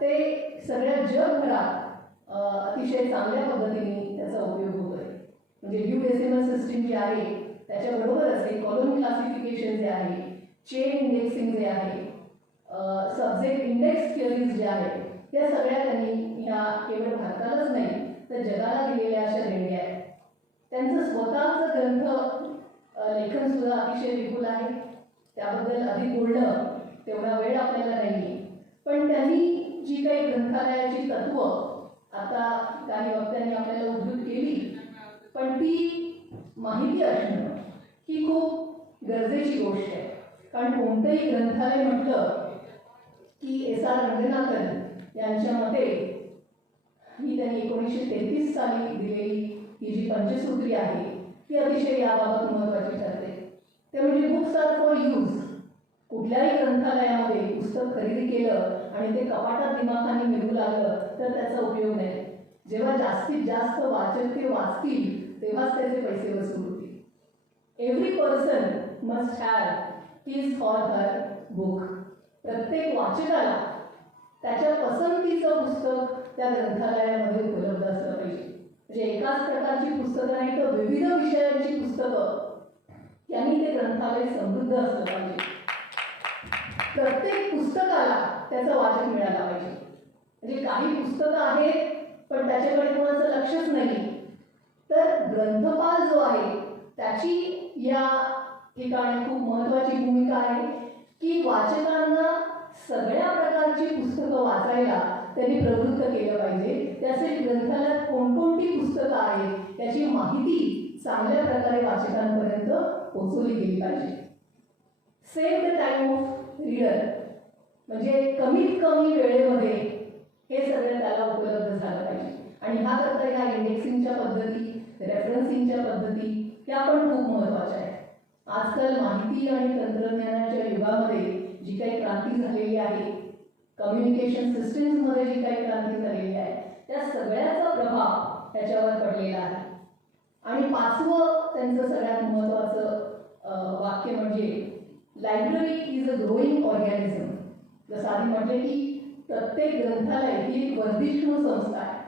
ते सगळ्या जगभरात अतिशय चांगल्या पद्धतीने त्याचा उपयोग होतोय. म्हणजे ड्यू डेसिमल सिस्टीम जी आहे त्याच्याबरोबरच हे कॉलम क्लासिफिकेशन जे आहे, चेन इंडेक्सिंग जे आहे, सब्जेक्ट इंडेक्स थिअरीज जे आहेत त्या सगळ्या त्यांनी ह्या केवळ भारतालाच नाही तर जगाला दिलेल्या अशा देणग्या आहेत. त्यांचं स्वतःचं ग्रंथ लेखनसुद्धा अतिशय विपुल आहे. त्याबद्दल अधिक बोलणं तेवढा वेळ आपल्याला नाही, पण त्यांनी जी काही ग्रंथालयाची तत्व आता काही वक्त्यांनी आपल्याला उद्धृत केली पण ती माहिती असणं ही खूप गरजेची गोष्ट आहे. कारण कोणतंही ग्रंथालय म्हटलं की S.R. रंगनाथन यांच्या मते ही त्यांनी 1933 साली दिलेली ही जी पंचसूत्री आहे ती अतिशय याबाबत महत्त्वाची ठरते. ते म्हणजे बुक्स आर फॉर यूज. कुठल्याही ग्रंथालयामध्ये पुस्तक खरेदी केलं आणि ते कपाटात दिमाखाने निघू लागलं तर त्याचा उपयोग नाही. जेव्हा जास्तीत जास्त वाचक ते वाचतील तेव्हाच त्याचे पैसे वसूल होतील. Every person must have his for her book. प्रत्येक वाचकाला त्याच्या पसंतीचं पुस्तक त्या ग्रंथालयामध्ये उपलब्ध असलं पाहिजे. म्हणजे एकाच प्रकारची पुस्तकं नाही तर विविध विषयांची पुस्तकं यांनी ते ग्रंथालय समृद्ध असलं पाहिजे. प्रत्येक पुस्तकाला त्याचा वाचक मिळाला पाहिजे. म्हणजे काही पुस्तकं आहेत पण त्याच्याकडे कोणाचं लक्षच नाही तर ग्रंथपाल जो आहे त्याची या ठिकाणी खूप महत्त्वाची भूमिका आहे की वाचकांना सगळ्या प्रकारची पुस्तकं वाचायला त्यांनी प्रवृत्त केलं पाहिजे. त्यासाठी ग्रंथालयात कोणकोणती पुस्तकं आहेत त्याची माहिती चांगल्या प्रकारे वाचकांपर्यंत पोहोचवली गेली पाहिजे. Save the time of reader म्हणजे कमीत कमी वेळेमध्ये हे सगळं त्याला उपलब्ध झालं पाहिजे. आणि ह्याकरता ह्या इंडेक्सिंगच्या पद्धती, रेफरन्सिंगच्या पद्धती ह्या पण खूप महत्त्वाच्या आहेत. आजकाल माहिती आणि तंत्रज्ञानाच्या युगामध्ये जी काही क्रांती झालेली आहे, कम्युनिकेशन सिस्टीम्समध्ये जी काही क्रांती झालेली आहे, त्या सगळ्याचा प्रभाव त्याच्यावर पडलेला आहे. आणि पाचवं त्यांचं सगळ्यात महत्त्वाचं वाक्य म्हणजे library is a growing organism. जसं आधी म्हटले की प्रत्येक ग्रंथालय ही एक वर्धिष्णू संस्था आहे.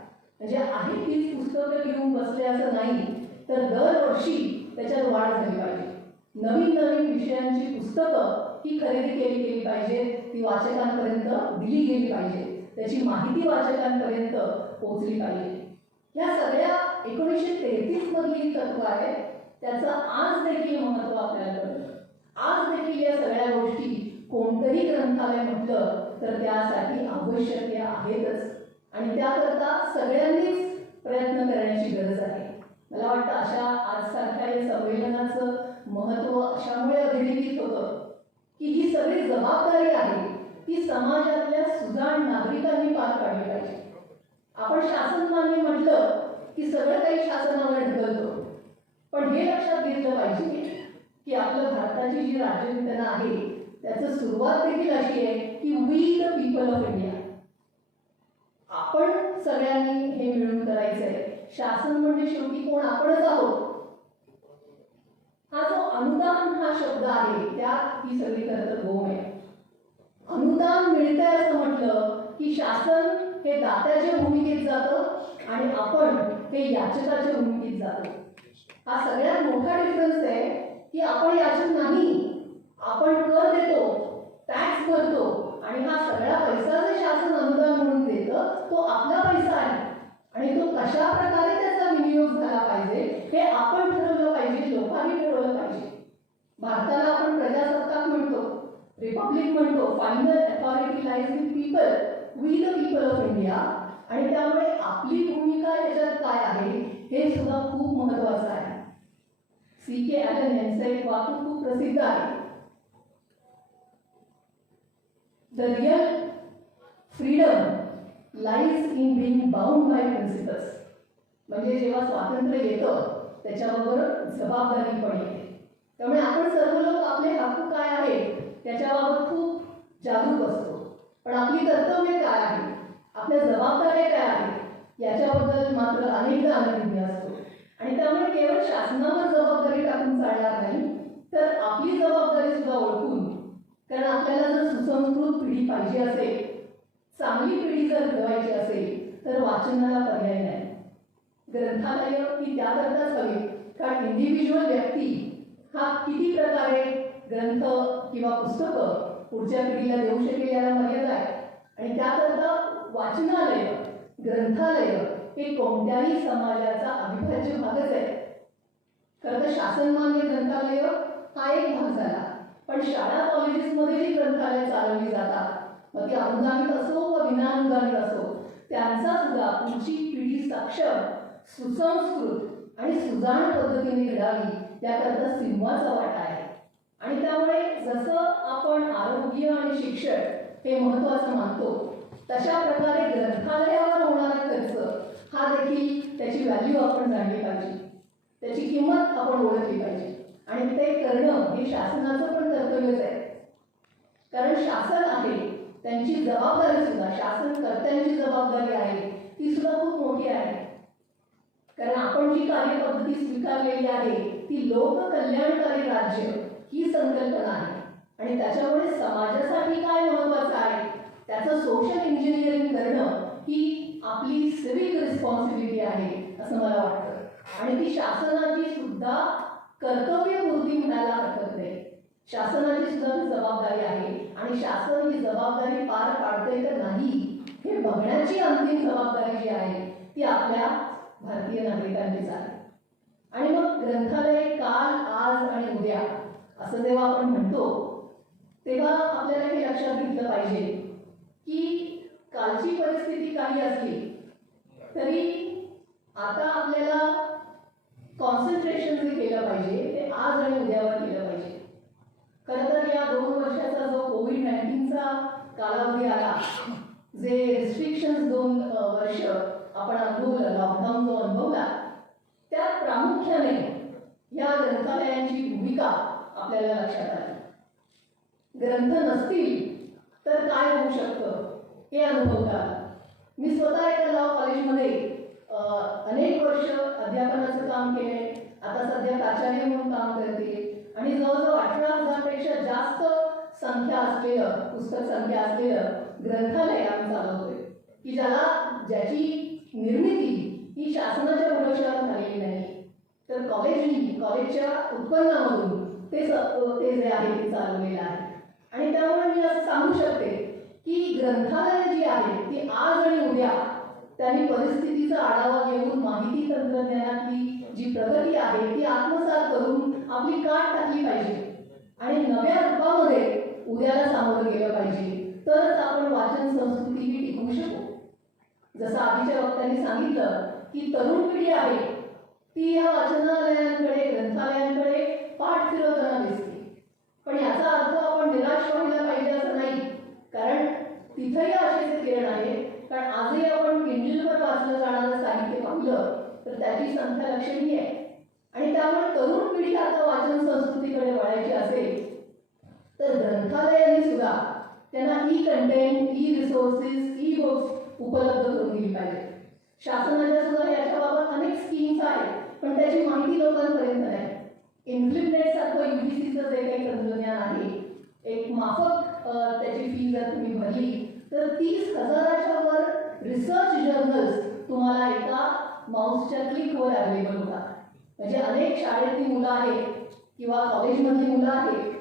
म्हणजे आहे तीच पुस्तकं घेऊन बसले असं नाही, तर दरवर्षी त्याच्यात वाढ झाली पाहिजे. नवीन नवीन विषयांची पुस्तकं ही खरेदी केली पाहिजे, ती वाचकांपर्यंत दिली गेली पाहिजे, त्याची माहिती वाचकांपर्यंत पोहोचली पाहिजे. ह्या सगळ्या 1933 मधली तत्व आहे, त्याचं आज देखील महत्त्व आपल्याला कळतं. आज देखील या सगळ्या गोष्टी कोणतंही ग्रंथालय म्हटलं तर त्यासाठी आवश्यक आहेतच. आणि त्याकरता सगळ्यांनीच प्रयत्न करण्याची गरज आहे. मला वाटतं अशा आजसारख्या या संमेलनाचं महत्त्व अशामुळे अधोरेखित होतं की ही सगळी जबाबदारी आहे ती समाजातल्या सुजाण नागरिकांनी पार पाडली पाहिजे. आपण शासनमान्य म्हटलं की सगळं काही शासनावर ढकलतो, पण हे लक्षात घेतलं पाहिजे की आपलं भारताची जी राज्यघटना आहे त्याचं सुरुवात देखील अशी आहे की we the people of India. आपण सगळ्यांनी हे मिळून करायचं आहे. शासन म्हणजे शेवटी कोण? आपणच आहोत. हा जो अनुदान हा शब्द आहे त्यात ही सगळी खरं तर गोम आहे. अनुदान मिळतंय असं म्हटलं की शासन हे दात्याच्या भूमिकेत जातं आणि आपण हे याचकाच्या भूमिकेत जातो. हा सगळ्यात मोठा डिफरन्स आहे की आपण याचक नाही, आपण कर देतो, टॅक्स भरतो आणि हा सगळा पैसा जे शासन अनुदान म्हणून देतं तो आपला पैसा आहे आणि तो कशा प्रकारे त्याचा विनियोग झाला पाहिजे हे आपण ठरवलं पाहिजे, लोकांनी ठरवलं पाहिजे. भारताला आपण प्रजासत्ताक म्हणतो, रिपब्लिक म्हणतो. Final authority lies with people, we the people of India. आणि त्यामुळे आपली भूमिका याच्यात काय आहे हे सुद्धा खूप महत्त्वाचं आहे. C.K. ॲलन यांचं एक वाक्य खूप प्रसिद्ध आहे, the real freedom lies in being bound by principles. म्हणजे जेव्हा स्वातंत्र्य येतं त्याच्याबरोबर जबाबदारी पण येते. त्यामुळे आपण सर्व लोक आपले हक्क काय आहेत त्याच्याबाबत खूप जागरूक असतो, पण आपली कर्तव्य काय आहे, आपल्या जबाबदाऱ्या काय आहेत याच्याबद्दल मात्र अनेकदा अनभिज्ञ असतो. आणि त्यामुळे केवळ शासनावर जबाबदारी टाकून चालणार नाही, तर आपली जबाबदारी सुद्धा ओळखून, कारण आपल्याला जर सुसंस्कृत पिढी पाहिजे असेल, चांगली पिढी जर घडवायची असेल तर वाचनाला पर्याय नाही. ग्रंथालय ही त्याकरताच हवी, कारण इंडिव्हिज्युअल व्यक्ती हा किती प्रकारे ग्रंथ किंवा पुस्तकं पुढच्या पिढीला देऊ शकेल याला मर्यादा आहे. आणि त्याकरता वाचनालय, ग्रंथालय हे कोणत्याही समाजाचा अविभाज्य भागच आहे. खरं तर शासनमान्य ग्रंथालय हा एक भाग झाला, पण शाळा कॉलेजेसमध्ये जी ग्रंथालय चालवली जातात, मग ती अनुदानित असो व विनाअनुदानित असो, त्यांचा सुद्धा पुढची पिढी सक्षम, सुसंस्कृत आणि सुजाण पद्धतीने घडावी त्याकरता सिंहाचा वाटा आहे. आणि त्यामुळे जसं आपण आरोग्य आणि शिक्षण हे महत्त्वाचं मानतो, तशा प्रकारे ग्रंथालयावर होणारा खर्च हा देखील त्याची व्हॅल्यू आपण जाणली पाहिजे, त्याची किंमत आपण ओळखली पाहिजे. आणि ते करणं हे शासनाचं पण कर्तव्यच आहे. कारण शासन आहे, त्यांची जबाबदारी सुद्धा, शासनकर्त्यांची जबाबदारी आहे ती सुद्धा खूप मोठी आहे. कारण आपण जी कार्यपद्धती स्वीकारलेली आहे ती लोककल्याणकारी राज्य ही संकल्पना आहे. आणि त्याच्यामुळे समाजासाठी काय महत्त्वाचं आहे त्याचं सोशल इंजिनिअरिंग करणं ही आपली सिव्हिक रिस्पॉन्सिबिलिटी आहे असं मला वाटतं. आणि ती शासनाची सुद्धा कर्तव्यपूर्ती म्हणायला हरकत नाही. शासनाची सुद्धा जबाबदारी आहे आणि शासन ही जबाबदारी पार पाडते तर नाही हे बघण्याची अंतिम जबाबदारी जी आहे ती आपल्या भारतीय नागरिकांचीच आहे. आणि मग ग्रंथालय काल, आज आणि उद्या असं जेव्हा आपण म्हणतो तेव्हा आपल्याला हे लक्षात घेतलं पाहिजे की कालची परिस्थिती काही असली तरी आता आपल्याला कॉन्सन्ट्रेशन जे केलं पाहिजे ते आज आणि उद्यावर केलं पाहिजे. खरं तर या 2 वर्षाचा जो कोविड-19चा काळ जे रिस्ट्रिक्शन्स 2 वर्ष आपण अनुभवलं, लॉकडाऊन जो अनुभवला, त्यात प्रामुख्याने या ग्रंथालयांची भूमिका आपल्याला लक्षात आली. ग्रंथ नसतील तर काय होऊ शकतं हे अनुभवता आलं. मी स्वतः एका लॉ कॉलेजमध्ये अनेक वर्ष अध्यापनाचं काम केले. आता सध्या प्राचार्य म्हणून काम करते आणि जवळजवळ 18,000पेक्षा जास्त संख्या असलेलं, पुस्तक संख्या असलेलं ग्रंथालय आम्ही चालवतोय, की ज्याची निर्मिती ही शासनाच्या भरोश्यावर झालेली नाही, तर कॉलेजच्या उत्पन्नामधून ते जे आहे ते चालवलेलं आहे. आणि त्यामुळे मी असं सांगू शकते की ग्रंथालयं जी आहेत ती आज आणि उद्या त्यांनी परिस्थितीचा आढावा घेऊन माहिती तंत्रज्ञानातली जी प्रगती आहे ती आत्मसात करून आपली काट टाकली पाहिजे आणि नव्या रूपामध्ये उद्याला सामोरं गेलं पाहिजे, तरच आपण वाचन संस्कृती ही टिकवू शकू. जसं आधीच्या वक्त्यांनी सांगितलं की तरुण पिढी आहे ती ह्या वाचनालयांकडे, ग्रंथालयांकडे पाठ फिरवताना दिसते. पण याचा अर्थ आपण निराश व्हायला पाहिजे असं नाही, कारण तिथंही आशेचे किरण आहे. कारण आजही आपण किंडलवर वाचलं जाणारं साहित्य पाहिलं तर त्याची संख्या लक्षणीय आहे. आणि त्यामुळे तरुण पिढी आता वाचन संस्कृतीकडे वळायची असेल तर ग्रंथालयांनी सुद्धा त्यांना E content, E resources, e books उपलब्ध करून दिली पाहिजे. शासनाच्या सुद्धा याच्याबाबत अनेक स्कीम्स आहेत, पण त्याची माहिती लोकांपर्यंत नाही. इन्फ्लिपनेट सारखं UGCचं जे काही तंत्रज्ञान आहे, एक माफक त्याची फी जर तुम्ही भरली तर 30,000च्या वर रिसर्च जर्नल्स तुम्हाला एका माऊसच्या क्लिकवर अवेलेबल होतात. म्हणजे अनेक शाळेतली मुलं आहेत किंवा कॉलेजमधली मुलं आहेत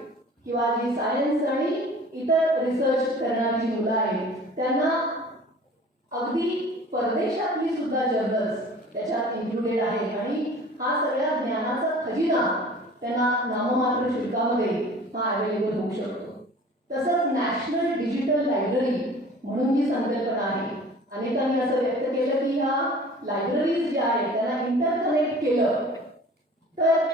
किंवा जी सायन्स आणि इतर रिसर्च करणारी जी मुलं आहेत त्यांना अगदी परदेशातली सुद्धा जर्नल्स त्याच्यात इन्क्लुडेड आहेत आणि हा सगळ्या ज्ञानाचा खजिना त्यांना नाममात्र शुल्कामध्ये हा अवेलेबल होऊ शकतो. तसंच नॅशनल डिजिटल लायब्ररी म्हणून जी संकल्पना आहे, अनेकांनी असं व्यक्त केलं की ह्या लायब्ररीज ज्या आहेत त्यांना इंटरकनेक्ट केलं तर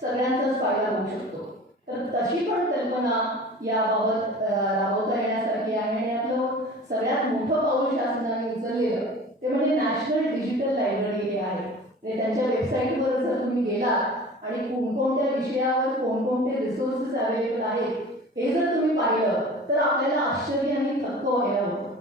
सगळ्यांचाच फायदा होऊ शकतो. तर तशी पण कल्पना याबाबत राबवता येण्यासारखी आहे. आणि यातलं सगळ्यात मोठं पाऊल शासनाने उचललेलं ते म्हणजे नॅशनल डिजिटल लायब्ररी हे आहे. म्हणजे त्यांच्या वेबसाईटवर जर तुम्ही गेलात आणि कोणकोणत्या विषयावर कोणकोणते रिसोर्सेस अवेलेबल आहेत हे जर तुम्ही पाहिलं तर आपल्याला आश्चर्य आणि थक्क व्हायला होतं.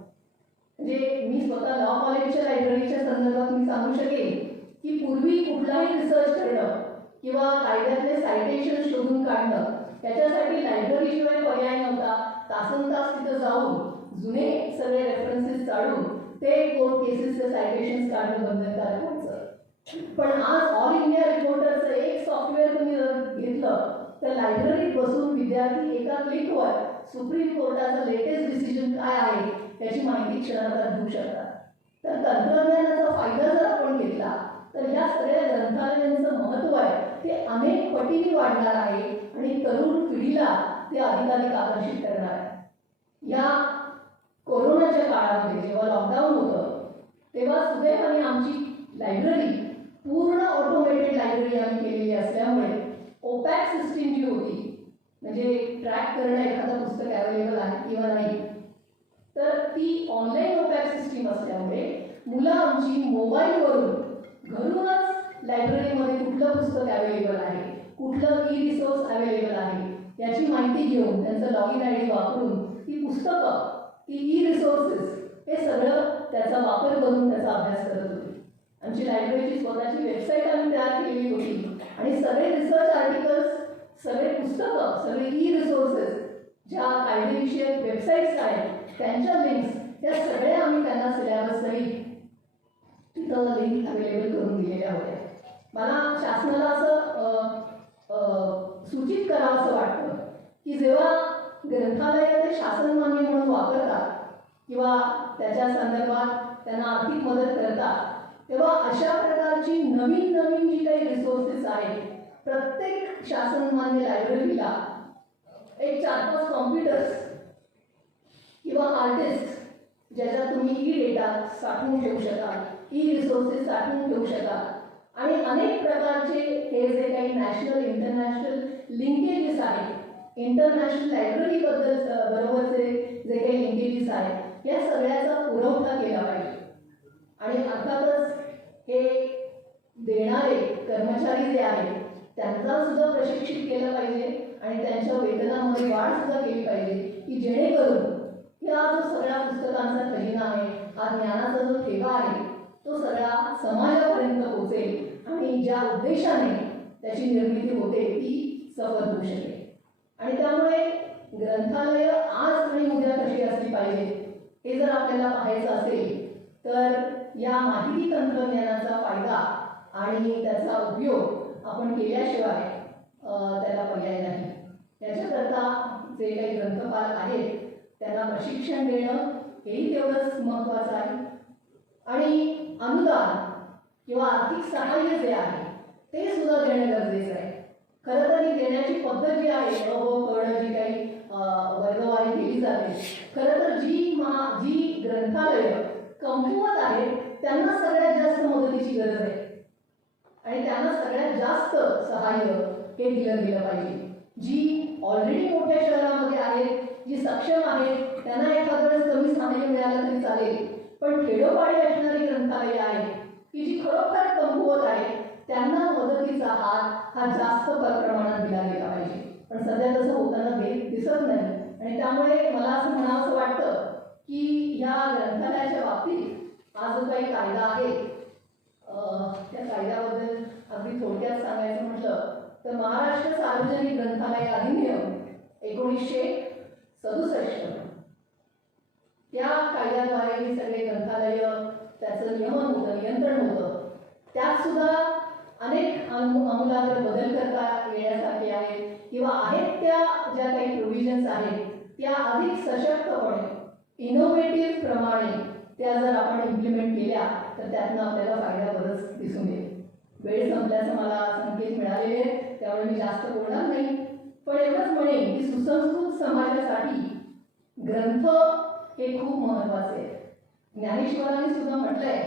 म्हणजे मी स्वतः लॉ कॉलेजच्या लायब्ररीच्या संदर्भात मी सांगू शकेन की पूर्वी कुठलाही रिसर्च करणं किंवा कायद्यातले सायटेशन शोधून काढणं त्याच्यासाठी लायब्ररीशिवाय पर्याय नव्हता. तासनतास तिथं जाऊन जुने सगळे रेफरन्सेस काढून ते कोर्ट केसेसचे सायटेशन्स काढणं बंधनकारक व्हायचं. पण आज ऑल इंडिया रिपोर्टरचं एक सॉफ्टवेअर तुम्ही जर घेतलं तर लायब्ररीत बसून विद्यार्थी एका क्लिकवर सुप्रीम कोर्टाचं लेटेस्ट डिसिजन काय आहे याची माहिती क्षणार्धात घेऊ शकतात. तर तंत्रज्ञानाचा फायदा जर आपण घेतला तर ह्या सगळ्या ग्रंथालयांचं महत्त्व आहे ते अनेक पटीने वाढणार आहे आणि तरुण पिढीला ते अधिकाधिक आकर्षित करणार आहे. या कोरोनाच्या काळामध्ये जेव्हा लॉकडाऊन होतं तेव्हा सुदैवाने आमची लायब्ररी पूर्ण ऑटोमेटेड लायब्ररी आम्ही केलेली असल्यामुळे ओपॅक सिस्टीम जी होती, म्हणजे ट्रॅक करणं एखादं पुस्तक अवेलेबल आहे किंवा नाही, तर ती ऑनलाईन ओपॅक सिस्टीम असल्यामुळे मुलं आमची मोबाईलवरून घरूनच लायब्ररीमध्ये कुठलं पुस्तक अवेलेबल आहे, कुठलं ई रिसोर्स अवेलेबल आहे याची माहिती घेऊन त्यांचं लॉगिन ID वापरून ती पुस्तकं, ती ई रिसोर्सेस हे सगळं त्याचा वापर करून त्याचा अभ्यास करत होते. आमची लायब्ररीची स्वतःची वेबसाईट आम्ही तयार केलेली होती आणि सगळे रिसर्च आर्टिकल्स, सगळे पुस्तकं, सगळे ई रिसोर्सेस ज्या कायदेविषयक वेबसाईट्स आहेत त्यांच्या लिंक्स त्या सगळ्या आम्ही त्यांना सिलेबस सहित तिथं लिंक अवेलेबल करून दिलेल्या होत्या. मला शासनाला असं सूचित करावं असं वाटतं की जेव्हा ग्रंथालय ते शासनमान्य म्हणून वापरतात किंवा त्याच्या संदर्भात त्यांना आर्थिक मदत करतात तेव्हा अशा प्रकारची नवीन नवीन जी काही रिसोर्सेस आहेत प्रत्येक शासनमान्य लायब्ररीला एक 4-5 कॉम्प्युटर्स किंवा आर्टिस्ट ज्याच्यात तुम्ही ई डेटा साठवून ठेवू शकाल, ई रिसोर्सेस साठवून ठेवू शकाल आणि अनेक प्रकारचे हे जे काही नॅशनल इंटरनॅशनल लिंकेजेस आहेत, इंटरनॅशनल लायब्ररीबद्दल बरोबरचे जे काही लिंकेजेस आहेत या सगळ्याचा पुरवठा केला पाहिजे. आणि अर्थातच हे देणारे कर्मचारी जे आहेत त्यांना सुद्धा प्रशिक्षित केलं पाहिजे आणि त्यांच्या वेतनामध्ये वाढ सुद्धा केली पाहिजे, की जेणेकरून या जो सगळ्या पुस्तकांचा खजिना आहे, हा ज्ञानाचा जो ठेवा आहे, तो सगळा समाजापर्यंत पोहोचेल आणि ज्या उद्देशाने त्याची निर्मिती होते ती सफल होऊ शकेल. आणि त्यामुळे ग्रंथालय आज आणि उद्या कशी असली पाहिजे हे जर आपल्याला पाहायचं असेल तर या माहिती तंत्रज्ञानाचा फायदा आणि त्याचा उपयोग आपण केल्याशिवाय त्याला पर्याय नाही. याच्याकरता जे काही ग्रंथपाल आहेत त्यांना प्रशिक्षण देणं हेही तेवढंच महत्त्वाचं आहे. आणि अनुदान किंवा आर्थिक सहाय्य जे आहे ते सुद्धा देणं गरजेचं आहे. खरं तर ही देण्याची पद्धत जी आहे जी काही वर्गवारी केली जाते, खरं तर जी ग्रंथालय कमकुवत आहेत त्यांना सगळ्यात जास्त मदतीची गरज आहे आणि त्यांना सगळ्यात जास्त सहाय्य हे दिलं गेलं पाहिजे. जी ऑलरेडी मोठ्या शहरामध्ये आहेत, जी सक्षम आहेत, त्यांना एखाद्या वेळेस कमी सहाय्य मिळालं तरी चालेल, पण खेडोपाडी असणारी ग्रंथालय आहेत की जी खरोखर कमकुवत आहेत त्यांना मदतीचा हात हा जास्त प्रमाणात दिला गेला पाहिजे. पण सध्या तसं होताना दिसत नाही आणि त्यामुळे मला असं म्हणावंसं वाटतं की ह्या ग्रंथालयाच्या बाबतीत हा जो काही कायदा आहे त्या कायद्याबद्दल अगदी थोडक्यात सांगायचं म्हटलं तर महाराष्ट्र सार्वजनिक ग्रंथालय अधिनियम 1967 त्या कायद्याद्वारे हे सगळे ग्रंथालय त्याचं नियमन होतं, नियंत्रण होतं. त्यात सुद्धा अनेक आमूलाग्र बदल करता येण्यासारखे आहेत किंवा आहेत त्या ज्या काही प्रोव्हिजन्स आहेत त्या अधिक सशक्तपणे इनोव्हेटिव्ह प्रमाणे त्या जर आपण इम्प्लिमेंट केल्या तर त्यातनं आपल्याला फायदा बरंच दिसून येईल. वेळ संपल्याचं मला संकेत मिळालेले आहेत त्यामुळे मी जास्त बोलणार नाही, पण एवढंच म्हणेन की सुसंस्कृत समाजासाठी ग्रंथ हे खूप महत्त्वाचे आहे. ज्ञानेश्वरांनी सुद्धा म्हटलंय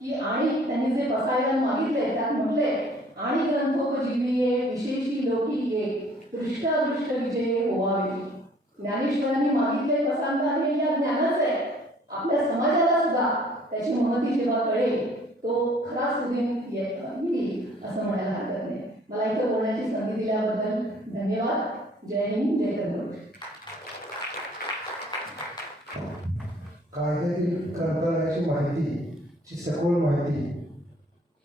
की आणि त्यांनी जे पसायदान मागितले त्यात म्हटले आणि ग्रंथोपजीविये विशेषी लोकीये दृष्टादृष्ट विजये होवावे. ज्ञानेश्वरांनी मागितले पसायदान हे या ज्ञानाचं आहे. आपल्या समाजाला सुद्धा त्याची महती जेव्हा कळेल तो खरा सुदीन येईल असं म्हणायला हरकत नाही. मला इथं बोलण्याची संधी दिल्याबद्दल धन्यवाद. जय हिंद, जय कर्नाटक. कायद्यातील ग्रंथालयाची माहितीची सखोल माहिती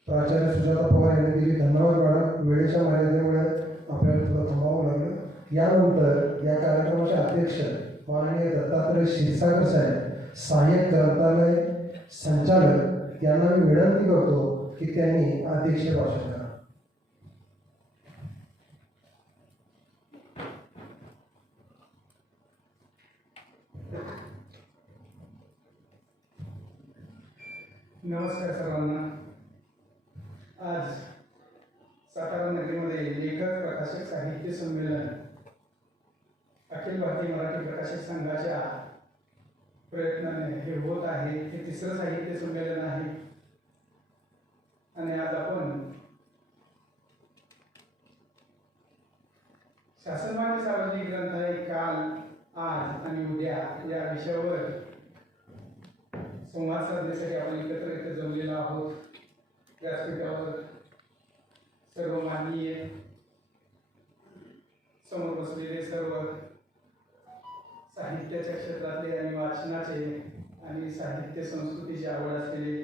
प्राचार्य सुजाता पवार यांनी दिली. धन्यवाद मॅडम. वेळेच्या मर्यादेमुळे आपल्याला थोडं थांबावं लागलं. यानंतर या कार्यक्रमाचे अध्यक्ष माननीय दत्तात्रय क्षीरसागर साहेब, सहाय्यक ग्रंथालय संचालक यांना मी विनंती करतो की त्यांनी अध्यक्ष भाषण करा. नमस्कार सर्वांना. आज सातारा नगरीमध्ये लेखक प्रकाशक साहित्य संमेलन अखिल भारतीय मराठी प्रकाशक संघाच्या प्रयत्नाने हे होत आहे. हे तिसरं साहित्य संमेलन आहे आणि आज आपण शासनमान्य सार्वजनिक ग्रंथालय काल, आज आणि उद्या या विषयावर संवाद साधण्यासाठी आपण एकत्र इथे जमलेलो आहोत. व्यासपीठावर सर्व माननीय समोर बसलेले सर्व साहित्याच्या क्षेत्रातले आणि वाचनाचे आणि साहित्य संस्कृतीची आवड असलेले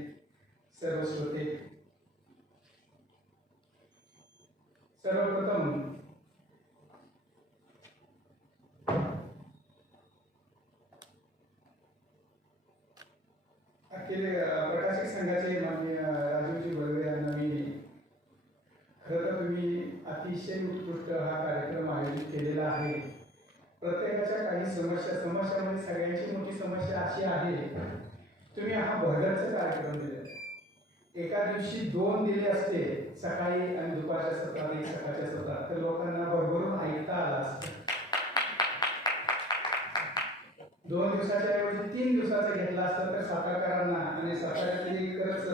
सर्व श्रोते, सर्वप्रथम अखिल प्रकाशक संघाचे माननीय राजीवजी बर्वे यांना मी खरं तर तुम्ही अतिशय उत्कृष्ट हा कार्यक्रम आयोजित केलेला आहे. प्रत्येकाच्या काही समस्यामध्ये सगळ्यांची मोठी समस्या अशी आहे, तुम्ही हा भरगच्च कार्यक्रम दिले. एका दिवशी 2 दिले असते, सकाळी आणि दुपारच्या सत्रात, एक सकाळच्या सत्रात, तर लोकांना भरभरून ऐकता आला असतं. 2 दिवसाच्या ऐवजी 3 दिवसाचा घेतला असता तर सातारकरांना आणि साताऱ्यातली खरंच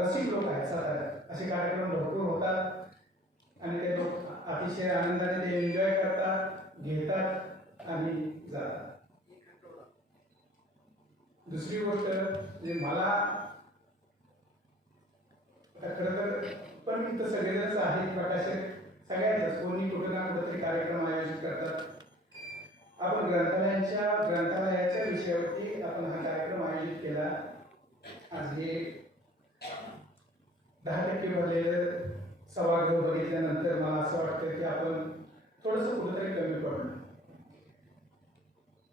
रसिक लोक आहेत साताऱ्यात, असे कार्यक्रम भरपूर होतात आणि ते लोक अतिशय आनंदाने ते एन्जॉय करतात, घेतात आणि जातात. दुसरी गोष्ट म्हणजे मला आता खरं तर पण इथं सगळेजणच आहेत प्रकाशक सगळ्यांचाच, कोणी कुठं ना कुठंतरी कार्यक्रम आयोजित करतात. आपण ग्रंथालयाच्या विषयावरती आपण हा कार्यक्रम आयोजित केला. आज हे 10% भरलेलं सभागृह बघितल्यानंतर मला असं वाटतं की आपण थोडंसं कुठंतरी कमी पडलो.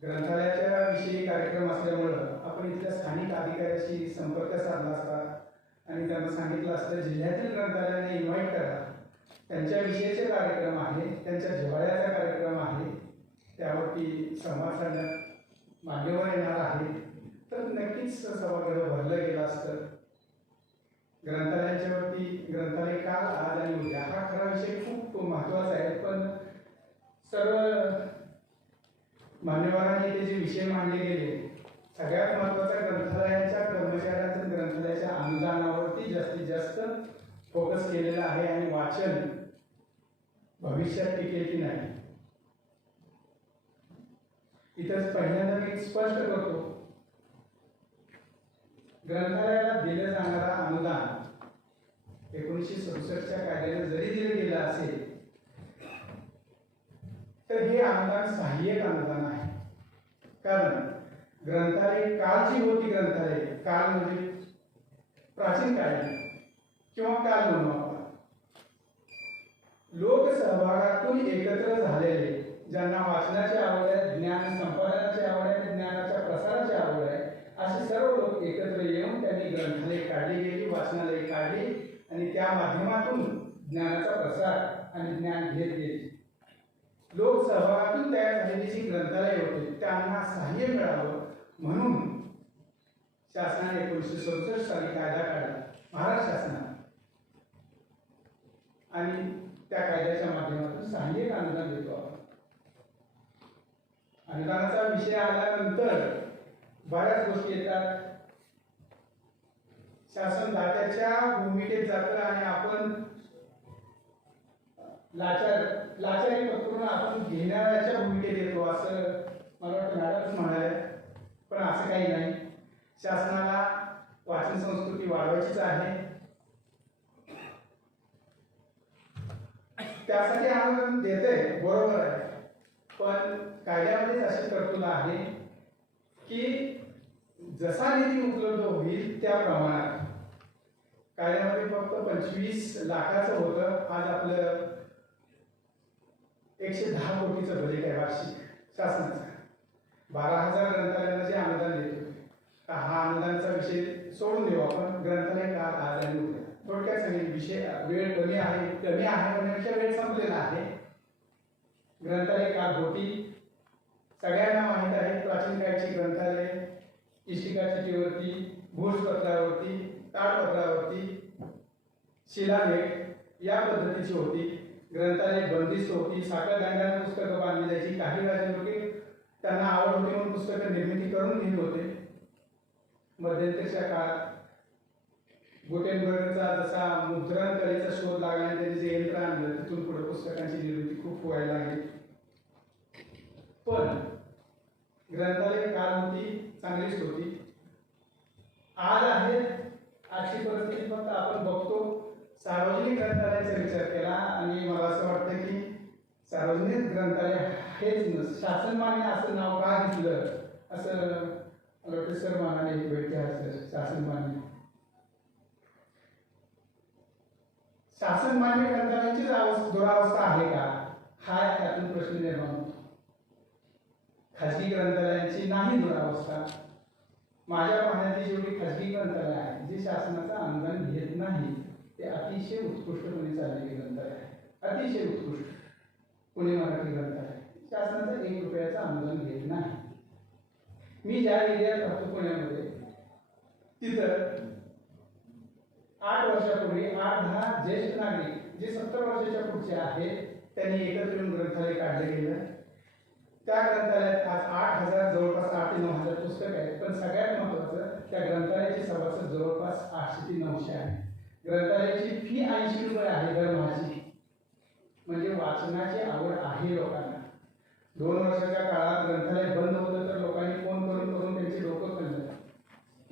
ग्रंथालयाच्या विषयी कार्यक्रम असल्यामुळं आपण इथल्या स्थानिक अधिकाऱ्याशी संपर्क साधला असता आणि त्यांना सांगितलं असतं जिल्ह्यातील ग्रंथालयाने इन्व्हाइट करा, त्यांच्या विषयाचे कार्यक्रम आहे, त्यांच्या जिव्हाळ्याचा कार्यक्रम आहे, त्यावरती संवाद साधण्यात मान्यवर येणार आहे, तर नक्कीच सभागृह भरलं गेलं असतं. ग्रंथालयाच्यावरती ग्रंथालय काल, आज आणि उद्या हा खरा विषय खूप महत्त्वाचा आहे. पण सर्व मान्यवरांनी ते जे विषय मांडले गेले, सगळ्यात महत्त्वाचा ग्रंथालयाच्या कर्मचाऱ्यांचं ग्रंथालयाच्या अनुदानावरती जास्तीत जास्त फोकस केलेला आहे आणि वाचन भविष्यात टिकेल की नाही. इथंच पहिल्यांदा मी स्पष्ट करतो, ग्रंथालयाला दिलं जाणारा अनुदान 1967च्या कायद्याने जरी दिलं गेलं असेल तर हे अनुदान सहाय्यक अनुदान आहे. कारण ग्रंथालय कालची होती, ग्रंथालय काल म्हणजे प्राचीन काळ किंवा काल म्हणू आपण, लोकसहभागातून एकत्र झालेले, ज्यांना वाचनाची आवड आहे, ज्ञान संपादनाची आवड आहे, ज्ञानाच्या प्रसाराची आवड आहे, असे सर्व लोक एकत्र येऊन त्यांनी ग्रंथालय काढली गेली, वाचनालय काढली आणि त्या माध्यमातून ज्ञानाचा प्रसार आणि ज्ञान घेत गेले. लोक सहभागातून तयार झालेली जी ग्रंथालय होती त्यांना सहाय्य मिळावं म्हणून शासनाने 1967 साली कायदा काढला, महाराष्ट्र शासनाने, आणि त्या कायद्याच्या माध्यमातून सहाय्यक अनुदान देतो आपण. अनुदानाचा विषय आल्यानंतर बऱ्याच गोष्टी येतात. शासन दात्याच्या भूमिकेत जातं आणि आपण लाचारी पत्करून आपण घेणाऱ्याच्या भूमिकेत येतो, असं मला वाटतं मॅडमच म्हणाले. पण असं काही नाही. शासनाला वाचन संस्कृती वाढवायचीच आहे, त्यासाठी अनुदान देते, बरोबर आहे. पण कायद्यामध्येच अशी तरतूद आहे की जसा निधी उपलब्ध होईल त्या प्रमाणात. कायद्यामध्ये फक्त 25 लाखाचं होतं, आज आपलं 110 कोटीचं बजेट आहे वार्षिक शासनाचं. 12,000 ग्रंथालयांना जे अनुदान देतो, हा अनुदानाचा विषय सोडून देऊ आपण. ग्रंथालय काल, आज आणि उद्या थोडक्यात सांगेल. विषय वेळ कमी आहे म्हणण्यापेक्षा वेळ संपलेला आहे. ग्रंथालय काल होती, सगळ्यांना माहीत आहे. प्राचीन काळची ग्रंथालय इष्टिका चिठ्ठीवरती, भूर्जपत्रावरती, ताडपत्रावरती, शिलालेख या पद्धतीची होती. ग्रंथालय बंदिस्त होती, साखळदंडाने पुस्तकं बांधली जायची. काही राजे लोक त्यांना आवड होती म्हणून पुस्तकं निर्मिती करून घेत होते. मध्यंतरीच्या काळात गुटेनबर्गचा जसा मुद्रण कलेचा शोध लागला आणि त्यांनी जे यंत्र आणलं, तिथून पुढे पुस्तकांची निर्मिती खूप व्हायला लागली. पण ग्रंथालय काल होती, चांगलीच होती. आज आहे आजची परिस्थिती फक्त आपण बघतो. सार्वजनिक ग्रंथालयाचा विचार केला आणि मला असं वाटतं की सार्वजनिक ग्रंथालय हेच शासनमान्य असं नाव का घेतलं, असं मला सर म्हणाले शासनमान्य. शासनमान्य ग्रंथालयाचीच दुरावस्था आहे का, हा त्यातून प्रश्न निर्माण होतो. खाजगी ग्रंथालयांची नाही दुरावस्था. माझ्या पाहण्याची जेवढी खाजगी ग्रंथालय आहे जे शासनाचं अनुदान घेत नाही, ते अतिशय उत्कृष्टपणे चाललेली ग्रंथालय आहे. अतिशय उत्कृष्ट पुणे मराठी ग्रंथालय शासनाचं 1 रुपयाचं अनुदान घेत नाही. मी ज्या एरियात राहतो पुण्यामध्ये, तिथं 8 वर्षापूर्वी 8-10 ज्येष्ठ नागरिक जे 70 वर्षाच्या पुढचे आहेत त्यांनी एकत्र येऊन ग्रंथालय काढलं गेलं. त्या ग्रंथालयात आज 8,000 जवळपास 8 ते 9,000 पुस्तकं आहेत. पण सगळ्यात महत्त्वाचं, त्या ग्रंथालयाचे सभासद जवळपास 800 ते 900 आहे. ग्रंथालयाची फी 80 रुपये आहे दरमहाची. म्हणजे वाचनाची आवड आहे लोकांना. 2 वर्षाच्या काळात ग्रंथालय बंद होतं तर लोकांनी फोन करून त्यांचे डोकं खाल्लं.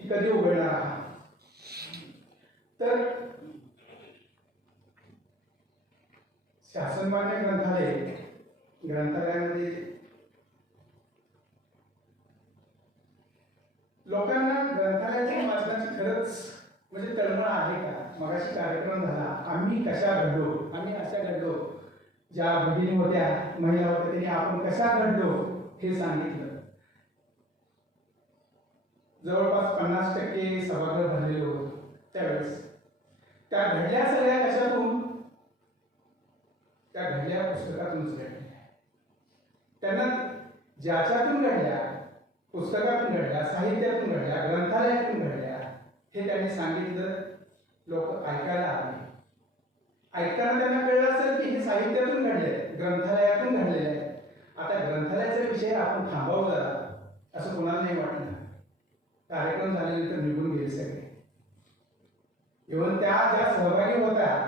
ती कधी उघडणार आहात. तर शासनमान्य ग्रंथालयामध्ये लोकांना ग्रंथालयाच्या वाचनाची खरंच म्हणजे तळमळ आहे का? मगाशी कार्यक्रम झाला, आम्ही कशा घडलो, आम्ही अशा घडलो, ज्या भगिनी होत्या, महिला होत्या, त्यांनी आपण कशा घडलो हे सांगितलं. जवळपास 50% सभागृह भरलेलं होतं त्यावेळेस. त्या घडल्या सगळ्या कशातून? त्या घडल्या पुस्तकातूनच घडल्या. त्यांना ज्याच्यातून घडल्या, पुस्तकातून घडल्या, साहित्यातून घडल्या, ग्रंथालयातून घडल्या, हे त्यांनी सांगितलं. लोक ऐकायला आले. ऐकताना त्यांना कळलं असेल की हे साहित्यातून घडले, ग्रंथालयातून घडलेले आहे. आता ग्रंथालयाचा विषय आपण थांबवू जरा, असं कोणाला नाही वाटलं. कार्यक्रम झाल्यानंतर निघून गेले सगळे. इव्हन त्या ज्या सहभागी होत्या,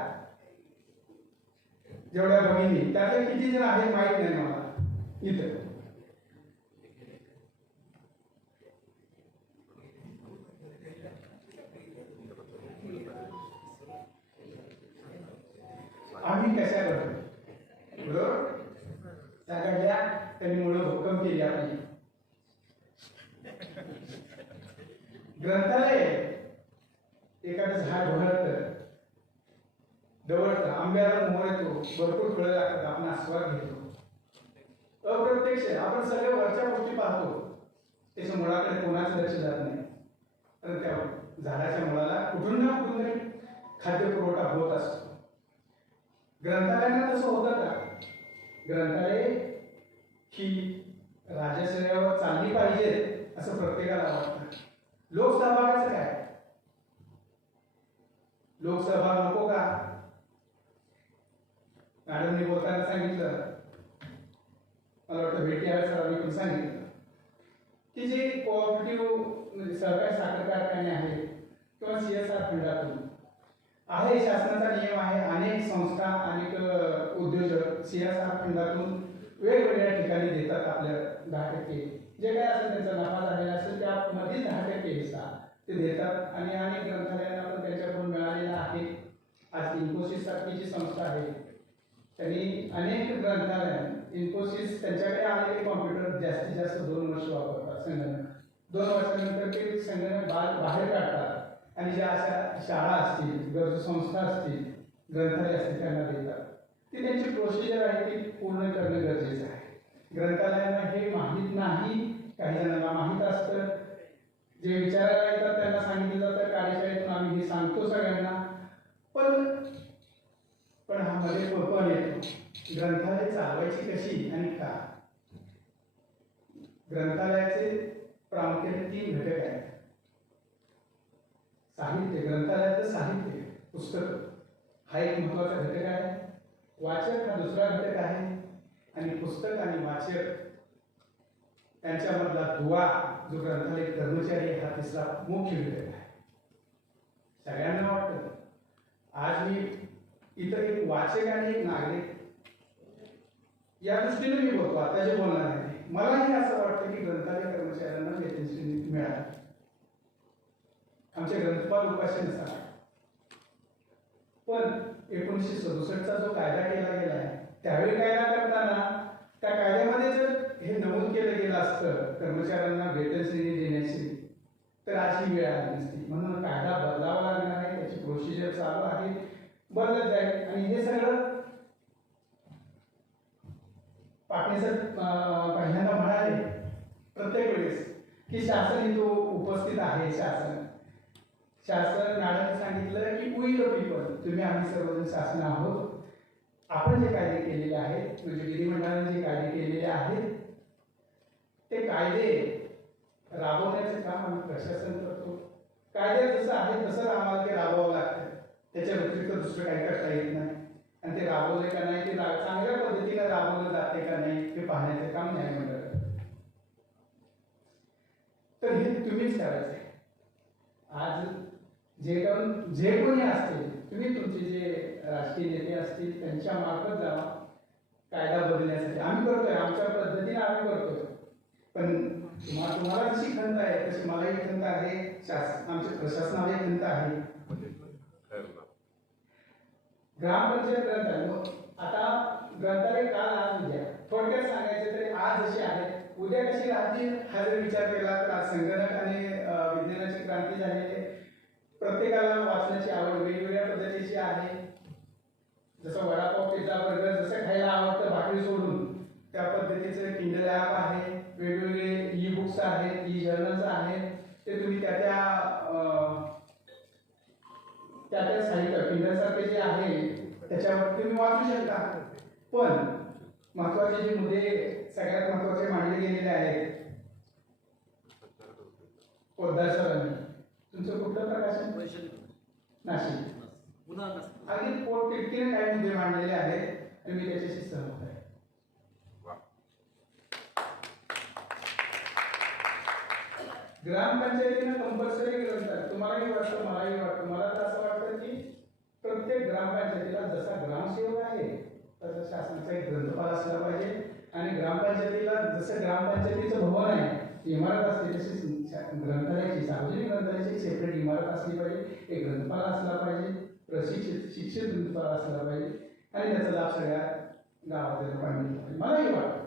जेवढ्या भगिनी, त्यातले किती जण आहेत माहित नाही मला इथं. आम्ही कशा करतो बरोबर, त्या घडल्या, त्यांनी मुळे भक्कम केली आपली. ग्रंथालय एखादं झाड बहरतं, डवळतं, आंब्याला मोहर येतो, भरपूर फळं लागतात, आपण आस्वाद घेतो. अप्रत्यक्ष आपण सगळ्या वरच्या गोष्टी पाहतो, त्याच्या मुळाकडे कोणाचं लक्ष जात नाही. तर त्या झाडाच्या मुळाला कुठून ना कुठून तरी खाद्य पुरवठा होत असतो. ग्रंथालयांना तसं होतं का? ग्रंथालय ही राजश्रयावर चालली पाहिजे असं प्रत्येकाला वाटतं. लोकसहभागाचं काय? लोकसहभाग नको का? मॅडमने बोलताना सांगितलं, मला वाटतं भेटिया सरांनी पण सांगितलं की जे कोऑपरेटिव्ह म्हणजे सहकारी साखर कारखाने आहेत किंवा CSR फंडातून आहे, शासनाचा नियम आहे, अनेक संस्था, अनेक उद्योजक CSR फंडातून वेगवेगळ्या ठिकाणी देतात आपल्या 10% जे काय असेल त्यांचा नफा झालेला असेल त्यामध्ये 10% हिस्सा ते देतात. आणि अनेक ग्रंथालयांना पण त्यांच्याकडून मिळालेला आहे. आज इन्फोसिस सारखी जी संस्था आहे त्यांनी अनेक ग्रंथालय, इन्फोसिस त्यांच्याकडे आलेले कॉम्प्युटर जास्तीत जास्त 2 वर्ष वापरतात संगणक. 2 वर्षानंतर ते संगणक बाहेर काढतात आणि ज्या अशा शाळा असतील, गरजू संस्था असतील, ग्रंथालय असतील त्यांना देतात. ती त्यांची प्रोसिजर आहे ती पूर्ण करणं गरजेचं आहे. ग्रंथालयांना हे माहीत नाही, काही जणांना माहीत असतं. जे विचारायला येतात त्यांना सांगितलं जातं कार्यशाळेतून आम्ही हे सांगतो सगळ्यांना. पण हा मध्ये पण येतो, ग्रंथालय चालवायची कशी आणि का? ग्रंथालयाचे प्रामुख्याने 3 घटक आहेत. साहित्य, ग्रंथालयाचं साहित्य, पुस्तक हा एक महत्त्वाचा घटक आहे. वाचक हा दुसरा घटक आहे. आणि पुस्तक आणि वाचक त्यांच्यामधला दुवा जो ग्रंथालय कर्मचारी हा तिसरा मुख्य घटक आहे. सगळ्यांना वाटतं, आज मी इथं एक वाचक आणि एक नागरिक या दृष्टीने मी बोलतो, आता जे बोलणार आहे मलाही असं वाटतं की ग्रंथालय कर्मचाऱ्यांना वेतनश्रेणी मिळाली. आमच्या ग्रंथपाल उपाशी नसावा. पण 1967चा जो कायदा केला गेला आहे त्यावेळी कायदा करताना त्या कायद्यामध्ये जर हे नमूद केलं गेलं असतं कर्मचाऱ्यांना वेतनश्रेणी देण्याची, तर अशी वेळ आली नसती. म्हणून कायदा बदलावा लागणार आहे, त्याची प्रोसिजर चालू आहे, बदलत जाईल. आणि हे सगळं पाटणे सर पहिल्यांदा म्हणाले प्रत्येक वेळेस की शासन इथं उपस्थित आहे. शासन मॅडमने सांगितलं की वी द पीपल, तुम्ही आम्ही सर्वजण शासन आहोत. आपण जे कायदे केलेले आहेत, म्हणजे विधिमंडळाने जे कायदे केलेले आहेत ते कायदे राबवण्याचं काम आम्ही प्रशासन करतो. कायदे जसं आहे तसं आम्हाला ते राबवावं लागतं. त्याच्या व्यतिरिक्त दुसरं काही करता येत नाही. आणि ते राबवले का नाही, ते चांगल्या पद्धतीने राबवलं जाते का नाही हे पाहण्याचे काम न्यायमंडळ करतं. तर हे तुम्हीच करायचं आहे. आज जे कोणी असतील, तुम्ही तुमचे जे राजकीय नेते असतील त्यांच्या मार्फत जावा कायदा बदलण्यासाठी. आम्ही करतोय, आमच्या पद्धतीने आम्ही करतोय. पण तुम्हाला जशी खंत आहे तशी मलाही खंत आहे, आमच्या प्रशासनालाही खंत आहे. ग्रामपंचायत ग्रंथालय, मग आता ग्रंथालय काल आज उद्या थोडक्यात सांगायचं तरी आज जशी आहे उद्या कशी राहतील हा जर विचार केला तर आज संगणक आणि विज्ञानाची क्रांती झालेली आहे. प्रत्येकाला वाचण्याची आवड वेगवेगळ्या पद्धतीची आहे. जसं वडापाव, पिझ्झा, बर्गर जसं खायला आवडतं भाकरी सोडून त्या पद्धतीचं किंडल ॲप आहे, वेगवेगळे ई बुक्स आहेत, ई जर्नल्स आहेत. ते तुम्ही त्या साहित्य किंडलसारखे जे आहे त्याच्यावर तुम्ही वाचू शकता. पण महत्वाचे जे मुद्दे सगळ्यात महत्वाचे मांडले गेलेले आहेत पोद्दार सरांनी. तुमचं कुठलं प्रकाशन? नाशिक. अगदी पोटतिडकीने काही मुद्दे मांडलेले आहेत आणि मी त्याच्याशी सहमत आहे. ग्रामपंचायतीनं कंपल्सरी ग्रंथालय, तुम्हालाही वाटतं मलाही वाटतं, मला तर असं वाटतं की प्रत्येक ग्रामपंचायतीला जसा ग्रामसेवक आहे तसा शासनाचा एक ग्रंथपाल असला पाहिजे. आणि ग्रामपंचायतीला जसं ग्रामपंचायतीचं भवन आहे इमारत असते तशीच ग्रंथालयाची, सार्वजनिक ग्रंथालयाची सेपरेट इमारत असली पाहिजे, एक ग्रंथपाल असला पाहिजे, शिक्षित ग्रंथपाल असला पाहिजे आणि त्याचा लाभ सगळ्या गावातल्या लोकांना मिळाला पाहिजे. मलाही वाटतं.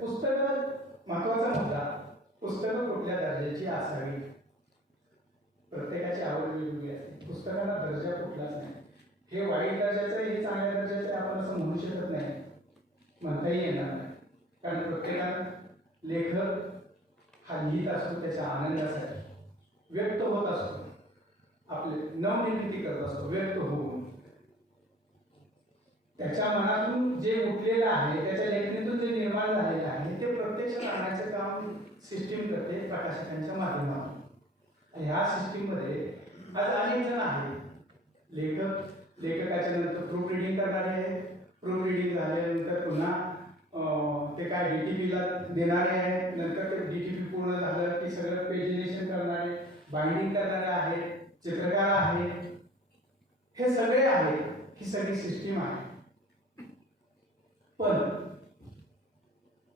पुस्तकं महत्वाचा मुद्दा. पुस्तकं कुठल्या दर्जाची असावी, प्रत्येकाची आवड वेगवेगळी असते. पुस्तकाला दर्जा कुठलाच नाही. हे वाईट दर्जाचं हे चांगल्या दर्जाचं आपण असं म्हणू शकत नाही, म्हणताही येणार नाही. कारण प्रत्येकाला लेखक हा लिहित असतो त्याच्या आनंदासाठी, व्यक्त होत असतो, आपले नवनिर्मिती करत असतो व्यक्त होऊन. त्याच्या मनातून जे उठलेलं आहे त्याच्या लेखणीतून जे निर्माण झालेलं आहे ते प्रत्यक्षात आणण्याचं काम सिस्टीम करते प्रकाशकांच्या माध्यमातून. आणि ह्या सिस्टीममध्ये आज अनेक जण आहेत. लेखकाच्या नंतर प्रूफ रिडिंग करणारे आहे, प्रूफ रिडिंग झाल्यानंतर पुन्हा ते काय DTPला देणारे आहेत, नंतर ते DTP पूर्ण झालं की सगळं पेजिनेशन करणारे, बाइंडिंग करणारे आहेत, चित्रकार आहेत. हे सगळे आहेत, ही सगळी सिस्टीम आहे. पण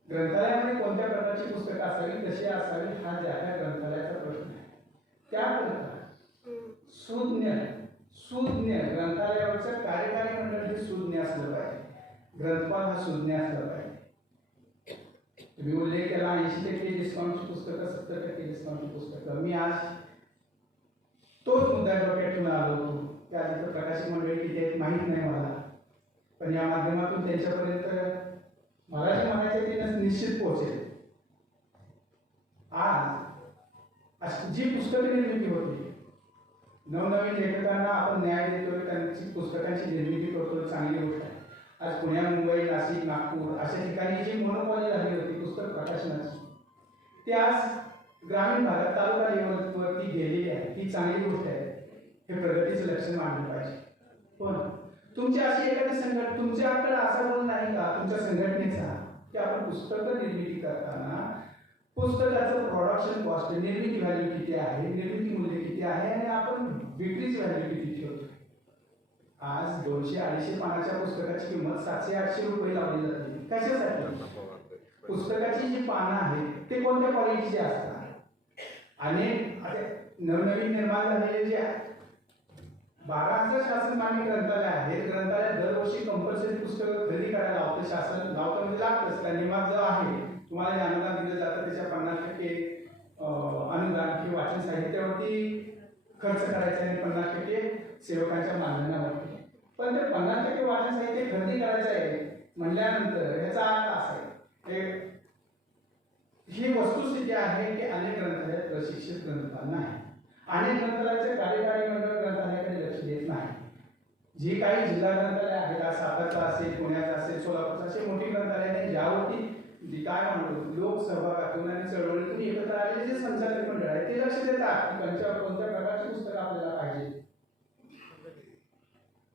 ग्रंथालयामध्ये कोणत्या प्रकारची पुस्तकं असावी, कशी असावी हा ज्या त्या ग्रंथालयाचा प्रश्न आहे. त्याकरता सुज्ञ ग्रंथालयावरचं कार्यकारी मंडळ हे सुज्ञ असलं पाहिजे, ग्रंथपाल हा सुज्ञ असला पाहिजे. तुम्ही उल्लेख केला 80% डिस्काउंटची पुस्तकं, 70% डिस्काउंटची पुस्तकं. मी आज तोच मुद्दा डोक्यात ठेवून आलो होतो की आज इथं प्रकाशक मंडळी किती आहेत माहीत नाही मला, पण या माध्यमातून त्यांच्यापर्यंत मला जे म्हणायचं ते निश्चित पोहोचेल. आज जी पुस्तक निर्मिती होती, नवनवीन लेखकांना आपण न्याय देतोय, त्यांची पुस्तकांची निर्मिती करतोय, चांगली गोष्ट आहे. आज पुण्या, मुंबई, नाशिक, नागपूर अशा ठिकाणी जी मोनोपॉली झाली होती पुस्तक प्रकाशनाची, ती आज ग्रामीण भागात तालुका लेवलवरती गेलेली आहे. ही चांगली गोष्ट आहे, हे प्रगतीचं लक्षण मानलं पाहिजे. पण तुमची अशी एखादी तुमच्याकडे असा गुण नाही का तुमच्या संघटनेचा की आपण पुस्तकं निर्मिती करताना पुस्तकाचं प्रोडक्शन कॉस्ट, निर्मिती व्हॅल्यू किती आहे, निर्मिती मूल्य किती आहे आणि आपण विक्रीची व्हॅल्यू किती ठेवतो. आज 200-250 पानाच्या पुस्तकाची किंमत 700-800 रुपये लावली जाते. कशासाठी? पुस्तकाची जी पानं आहेत ते कोणत्या क्वालिटीचे असतात. अनेक आता नवनवीन निर्माण झालेले जे 12,000 शासन मान्य ग्रंथालय आहेत. ग्रंथालयात दरवर्षी कंपल्सरी पुस्तकं खरेदी करायला लावतं शासन, लावतं म्हणजे लागतंच. त्या नियमात जो आहे तुम्हाला जे अनुदान दिलं जातं त्याच्या 50% अनुदान किंवा वाचन साहित्यावरती खर्च करायचा आणि 50% सेवकांच्या मानधनावरती. पण ते 50% वाचन साहित्य खरेदी करायचं आहे म्हणल्यानंतर ह्याचा अर्थ असा आहे, ही वस्तुस्थिती आहे की अनेक ग्रंथालयात प्रशिक्षित ग्रंथपाल नाही. अनेक ग्रंथालयाचे कार्यकारी मंडळ ग्रंथालयाकडे लक्ष देत नाही. जी काही जिल्हा ग्रंथालय आहेत, सातारचा असेल, पुण्याचा असेल, सोलापूरचा असे मोठी ग्रंथालय आहेत ज्यावरती जी काय म्हणतो लोक सहभागातून आणि चळवळीतून एकत्र आलेले जे संचालक मंडळ आहे ते लक्ष देतात की कोणत्या प्रकारची पुस्तकं आपल्याला पाहिजे.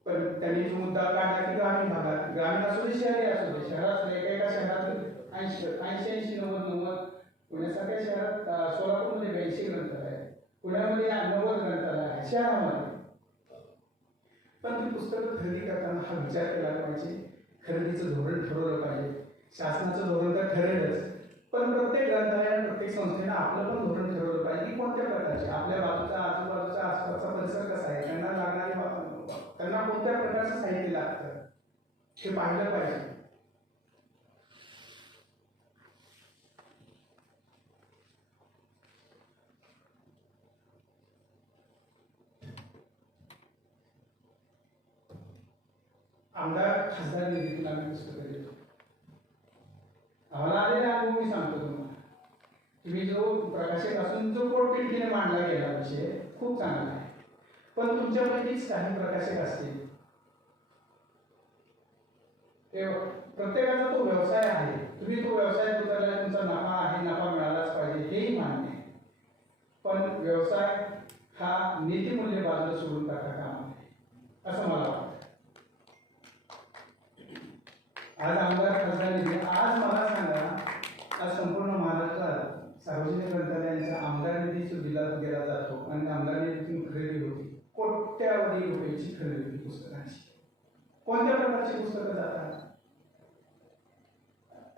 पण त्यांनी जो मुद्दा काढला की ग्रामीण भागात, ग्रामीण असू दे शहरी असू दे, शहरात एका शहरात 80-90 पुण्यासारख्या शहरात, सोलापूरमध्ये 82 ग्रंथालय आहे, पुण्यामध्ये 90 ग्रंथालय आहे शहरामध्ये. पण ती पुस्तकं खरेदी करताना हा विचार केला पाहिजे, खरेदीचं धोरण ठरवलं पाहिजे. शासनाचं धोरण तर ठरेलच, पण प्रत्येक ग्रंथालयात प्रत्येक संस्थेनं आपलं पण धोरण ठरवलं पाहिजे की कोणत्या प्रकारचे आपल्या बाजूचा आजूबाजूचा आसपासचा परिसर कसा आहे, त्यांना लागणारे त्यांना कोणत्या प्रकारचं साहित्य लागतं हे पाहिलं पाहिजे. आमदार खासदार निधीतून आम्ही पुस्तकं देतो. आम्हाला आलेला अनुभव मी सांगतो तुम्हाला. तुम्ही जो प्रकाशकापासून जो पोटतिडकीने मांडला गेला विषय खूप चांगला आहे, पण तुमच्यापैकीच काही प्रकाशक असतील, प्रत्येकाचा तो व्यवसाय आहे, तुम्ही तो व्यवसाय उतरला, तुमचा नफा आहे, नफा मिळालाच पाहिजे हेही मान्य आहे, पण व्यवसाय हा नीतिमूल्य बाजूला सोडून टाका काम आहे असं मला वाटतं. आज आमदार खासदार निधी, आज मला सांगा, आज संपूर्ण महाराष्ट्रात सार्वजनिक ग्रंथालयांचा आमदार निधी जो दिला गेला जातो आणि आमदार निधीतून खरेदी होती, कोट्यावधी रुपयाची खरेदी होती पुस्तकांची. कोणत्या प्रकारची पुस्तकं जातात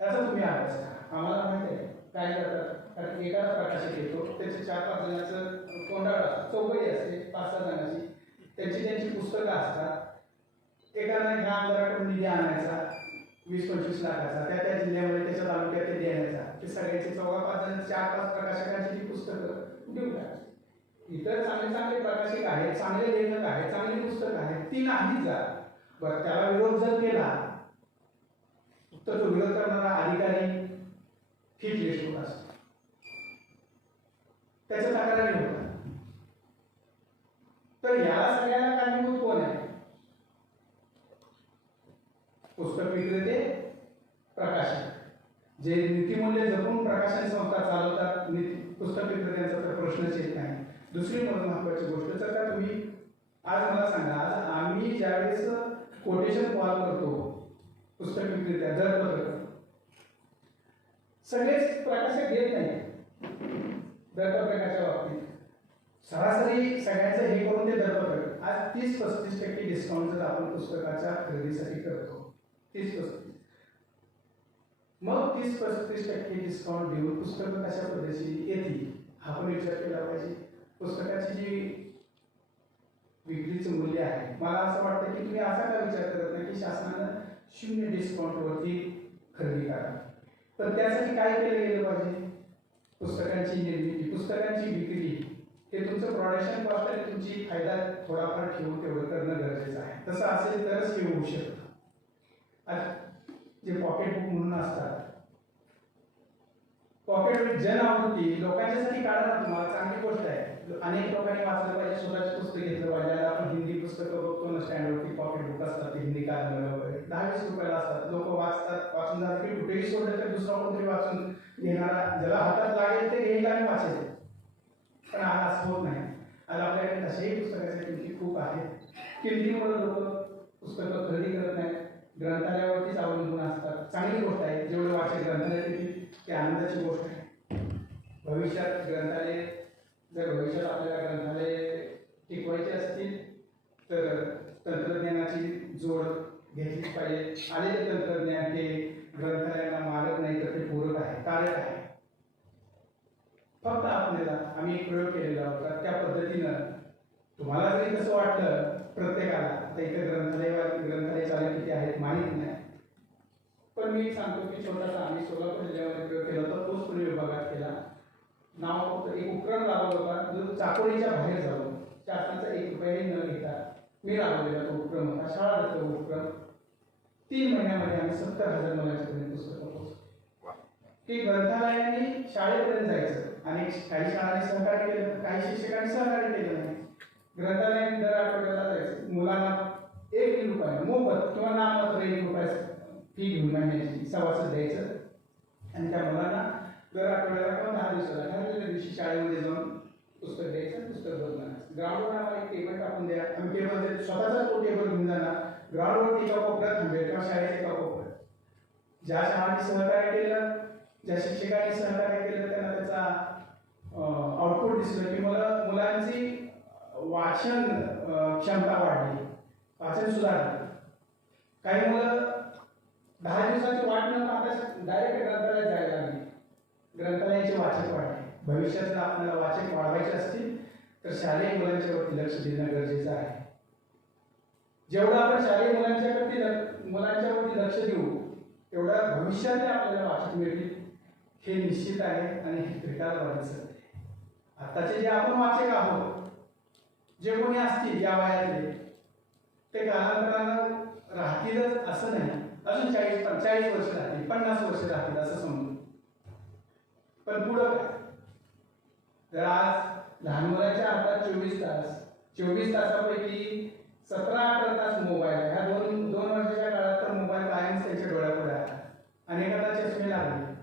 याचा तुम्ही अभ्यास करा. आम्हाला माहिती आहे काय करतात, कारण एकाच प्रकाशक येतो, त्याचे 4-5 जणांचं कोंडाळ असतं, चौकडी असते 5-6 जणांची, त्यांची पुस्तकं असतात. एकाला ह्या आमदाराकडून निधी आणायचा 20-25 लाखाचा, त्या जिल्ह्यामध्ये त्याच्या तालुक्यात ते देण्याचा, ते सगळ्याचे 4-5 जण 4-5 प्रकाशकांची ती पुस्तकं देऊ टाकायची. इतर चांगले प्रकाशक आहेत, चांगले लेखक आहेत, चांगली पुस्तकं आहेत, ती नाही जात. बरं, त्याला विरोध जर केला तर तो विरोध करणारा अधिकारी फिट लिस्ट होत असतो, त्याच्या तक्रारी होतात. तर याला सगळ्याला कारणीभूत कोण आहे? पुस्तक विक्रेते, प्रकाशक, जे नीतिमूल्य जपून प्रकाशन संस्था चालवतात. पुस्तक विक्रेत्यांचा तर प्रश्नच येत नाही. दुसरी महत्वाची गोष्ट, तर का तुम्ही आज मला सांगा, आज आम्ही ज्यावेळेस कोटेशन कॉल करतो पुस्तक विक्रेत्या दरपत्रक, सगळेच प्रकाशक घेत नाही दरपत्रकाच्या बाबतीत. सरासरी सगळ्यांचं हे करून ते दरपत्रक आज 30-35% डिस्काउंट जर आपण पुस्तकाच्या खरेदीसाठी करतो, 30-35, मग 30-35% डिस्काउंट देऊन पुस्तकं कशा पद्धतीची येतील हा पण विचार केला पाहिजे. पुस्तकाची जी विक्रीचं मूल्य आहे, मला असं वाटतं की तुम्ही असा का विचार करत नाही की शासनानं 0 डिस्काउंटवरती खरेदी करा. तर त्यासाठी काय केलं गेलं पाहिजे? पुस्तकांची निर्मिती, पुस्तकांची विक्री, हे तुमचं प्रोडक्शन कॉस्ट आणि तुमची फायदा थोडाफार ठेवून तेवढं करणं गरजेचं आहे. तसं असेल तरच हे होऊ शकतं. जे पॉकेट बुक म्हणून असतात, पॉकेट बुक जन आवृत्ती लोकांच्यासाठी काढा ना, तुम्हाला चांगली गोष्ट आहे. अनेक लोकांनी वाचलं पाहिजे, स्वतःचे पुस्तक घेतलं पाहिजे. आता आपण हिंदी पुस्तकं बघतो ना, स्टँडवरती पॉकेट बुक असतात, ते हिंदी कादंबऱ्या वगैरे 10-20 रुपयाला असतात. लोक वाचतात, वाचून झालं की कुठेही सोडलं तर दुसरा कोणतरी वाचून घेणारा, ज्याला हातात लागेल ते घेईल आणि वाचेल. पण आज असं होत नाही. आज आपल्याकडे तशाही पुस्तकाच्या किमती खूप आहेत. किमतीमुळे लोक पुस्तकं खरेदी करत नाहीत, ग्रंथालयावरतीच अवलंबून असतात. चांगली गोष्ट आहे, जेवढं वाचेल ग्रंथालयात येतील ती आनंदाची गोष्ट आहे. भविष्यात ग्रंथालय, जर भविष्यात आपल्याला ग्रंथालय टिकवायचे असतील तर तंत्रज्ञानाची जोड घेतलीच पाहिजे. आलेले तंत्रज्ञान हे ग्रंथालयांना मारक नाही तर ते पूरक आहे, कारक आहे. फक्त आपल्याला आम्ही एक प्रयोग केलेला होता, त्या पद्धतीनं तुम्हाला जरी कसं वाटलं प्रत्येकाला, आता इथे ग्रंथालय चालू किती आहेत माहीत नाही, पण मी सांगतो की छोटासा आम्ही सोलापूर जिल्ह्यामध्ये प्रयोग केला होता, तोच पुणे विभागात केला. नाव एक उपक्रम राबवला होता जो चाकोरीच्या बाहेर जाऊन शासनाचा 1 रुपयाही न घेता मी राबवलेला तो उपक्रम होता. शाळा दत्त उपक्रम. 3 महिन्यामध्ये आम्ही 70,000 मुलांपर्यंत पुस्तकं पोहोचलो. की ग्रंथालयांनी शाळेपर्यंत जायचं आणि काही शाळांनी सहकार्य केलं, काही शिक्षकांनी सहकार्य केलं नाही. ग्रंथालयाने दर आठवड्याला जायचं, मुलांना 1 रुपया मोफत किंवा नाममात्र 1 रुपया फी घेऊन महिन्याची सभासद द्यायचं आणि त्या मुलांना दर आठवड्याला किंवा 10 दिवसाला ठरलेल्या दिवशी शाळेमध्ये जाऊन पुस्तक द्यायचं, पुस्तक बदलणार. ग्राउंडवर आम्हाला एक टेबल टाकून द्या, आम्ही टेबल स्वतःचा तो टेबल घेऊन जाणार, ग्राउंडवरती एका कोपऱ्यात थांबेल किंवा शाळेच्या एका कोपऱ्यात. ज्या शाळांनी सहकार्य केलं, ज्या शिक्षकांनी सहकार्य केलं, त्यांना त्याचा आउटपुट दिसलं की मुलांची वाचन क्षमता वाढली, वाचन सुधारलं. काही मुलं 10 दिवसाची वाट न पाहता डायरेक्ट ग्रंथालयात जायला लागली. ग्रंथालयाचे वाचक वाढले. भविष्यात जर आपल्याला वाचक वाढवायचे असतील तर शालेय मुलांच्यावरती लक्ष देणं गरजेचं आहे. जेवढं आपण शालेय मुलांच्यावरती लक्ष देऊ तेवढं भविष्यात आपल्याला वाचक मिळतील हे निश्चित आहे आणि हे त्रिकाळ सत्य. आताचे जे आपण वाचक आहोत, जे कोणी असतील या वयातले, ते कालांतरानं राहतीलच असं नाही. अजून 40 वर्ष राहतील, 50 वर्ष राहतील असं समजून. पण पुढं काय? तर आज लहान मुलांच्या हातात 24 तासापैकी 17-18 तास मोबाईल आहे. ह्या दोन वर्षाच्या काळात तर मोबाईल कायम त्यांच्या डोळ्यापुढे आला. अनेकांना चष्मे लागले.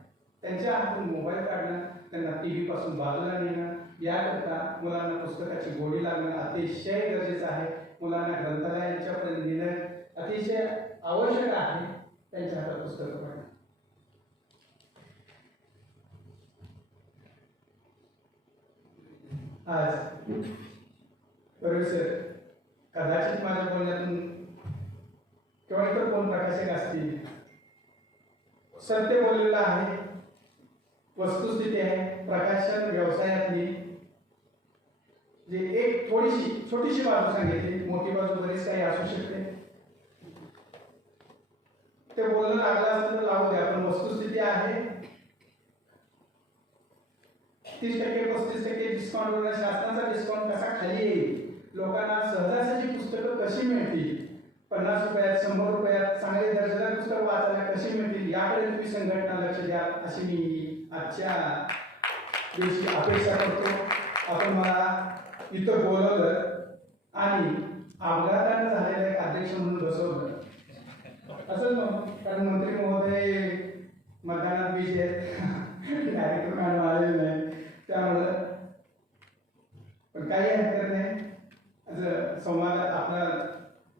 त्यांच्या हातून मोबाईल काढणं, त्यांना टीव्ही पासून बाजूला नेणं, याकरता मुलांना पुस्तकाची गोडी लागणं अतिशय गरजेचं आहे. मुलांना ग्रंथालयांच्यापर्यंत नेणं अतिशय आवश्यक आहे. त्यांच्या हातात पुस्तकं पडणं. आज प्रोफेसर कदाचित माझ्या बोलण्यातून किंवा इतर कोण प्रकाशक असतील सत्य बोललेलं आहे, वस्तुस्थिती आहे. प्रकाशन व्यवसायातली जे एक छोटीशी बाजू सांगितली, मोठी बाजू बरीच काही असू शकते. ते बोलणं लागलं असतं तर लावू द्या, पण वस्तुस्थिती आहे 30% 35% डिस्काउंटवर शासनाचा डिस्काउंट कसा खाली येईल, लोकांना सहजासहजी पुस्तकं कशी मिळतील, 50 रुपयात 100 रुपयात चांगले दर्जेदार पुस्तक वाचायला कशी मिळतील, याकडे तुम्ही संघटना लक्ष द्या अशी मी आजच्या दिवशी अपेक्षा करतो. आपण मला इथं बोलवलं आणि अपघातानं झालेलं एक अध्यक्ष म्हणून बसवलं असं कारण मंत्री महोदय मतदानात बीज आहेत, डायरेक्टर मॅडम आलेले नाही, त्यामुळं पण काही हरकत नाही. असं संवादात आपला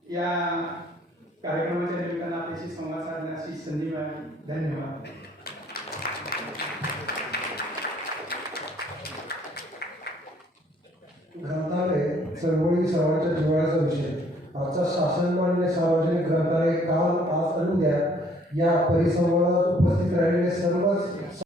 या कार्यक्रमाच्या निमित्तानं आपल्याशी संवाद साधण्याची संधी मिळाली. धन्यवाद. ग्रंथालय चळवळी सर्वांच्या जिव्हाळ्याचा विषय. आजचा शासनमान्य सार्वजनिक ग्रंथालय काल आज आणि उद्या या परिसंवादात उपस्थित राहिलेले सर्वच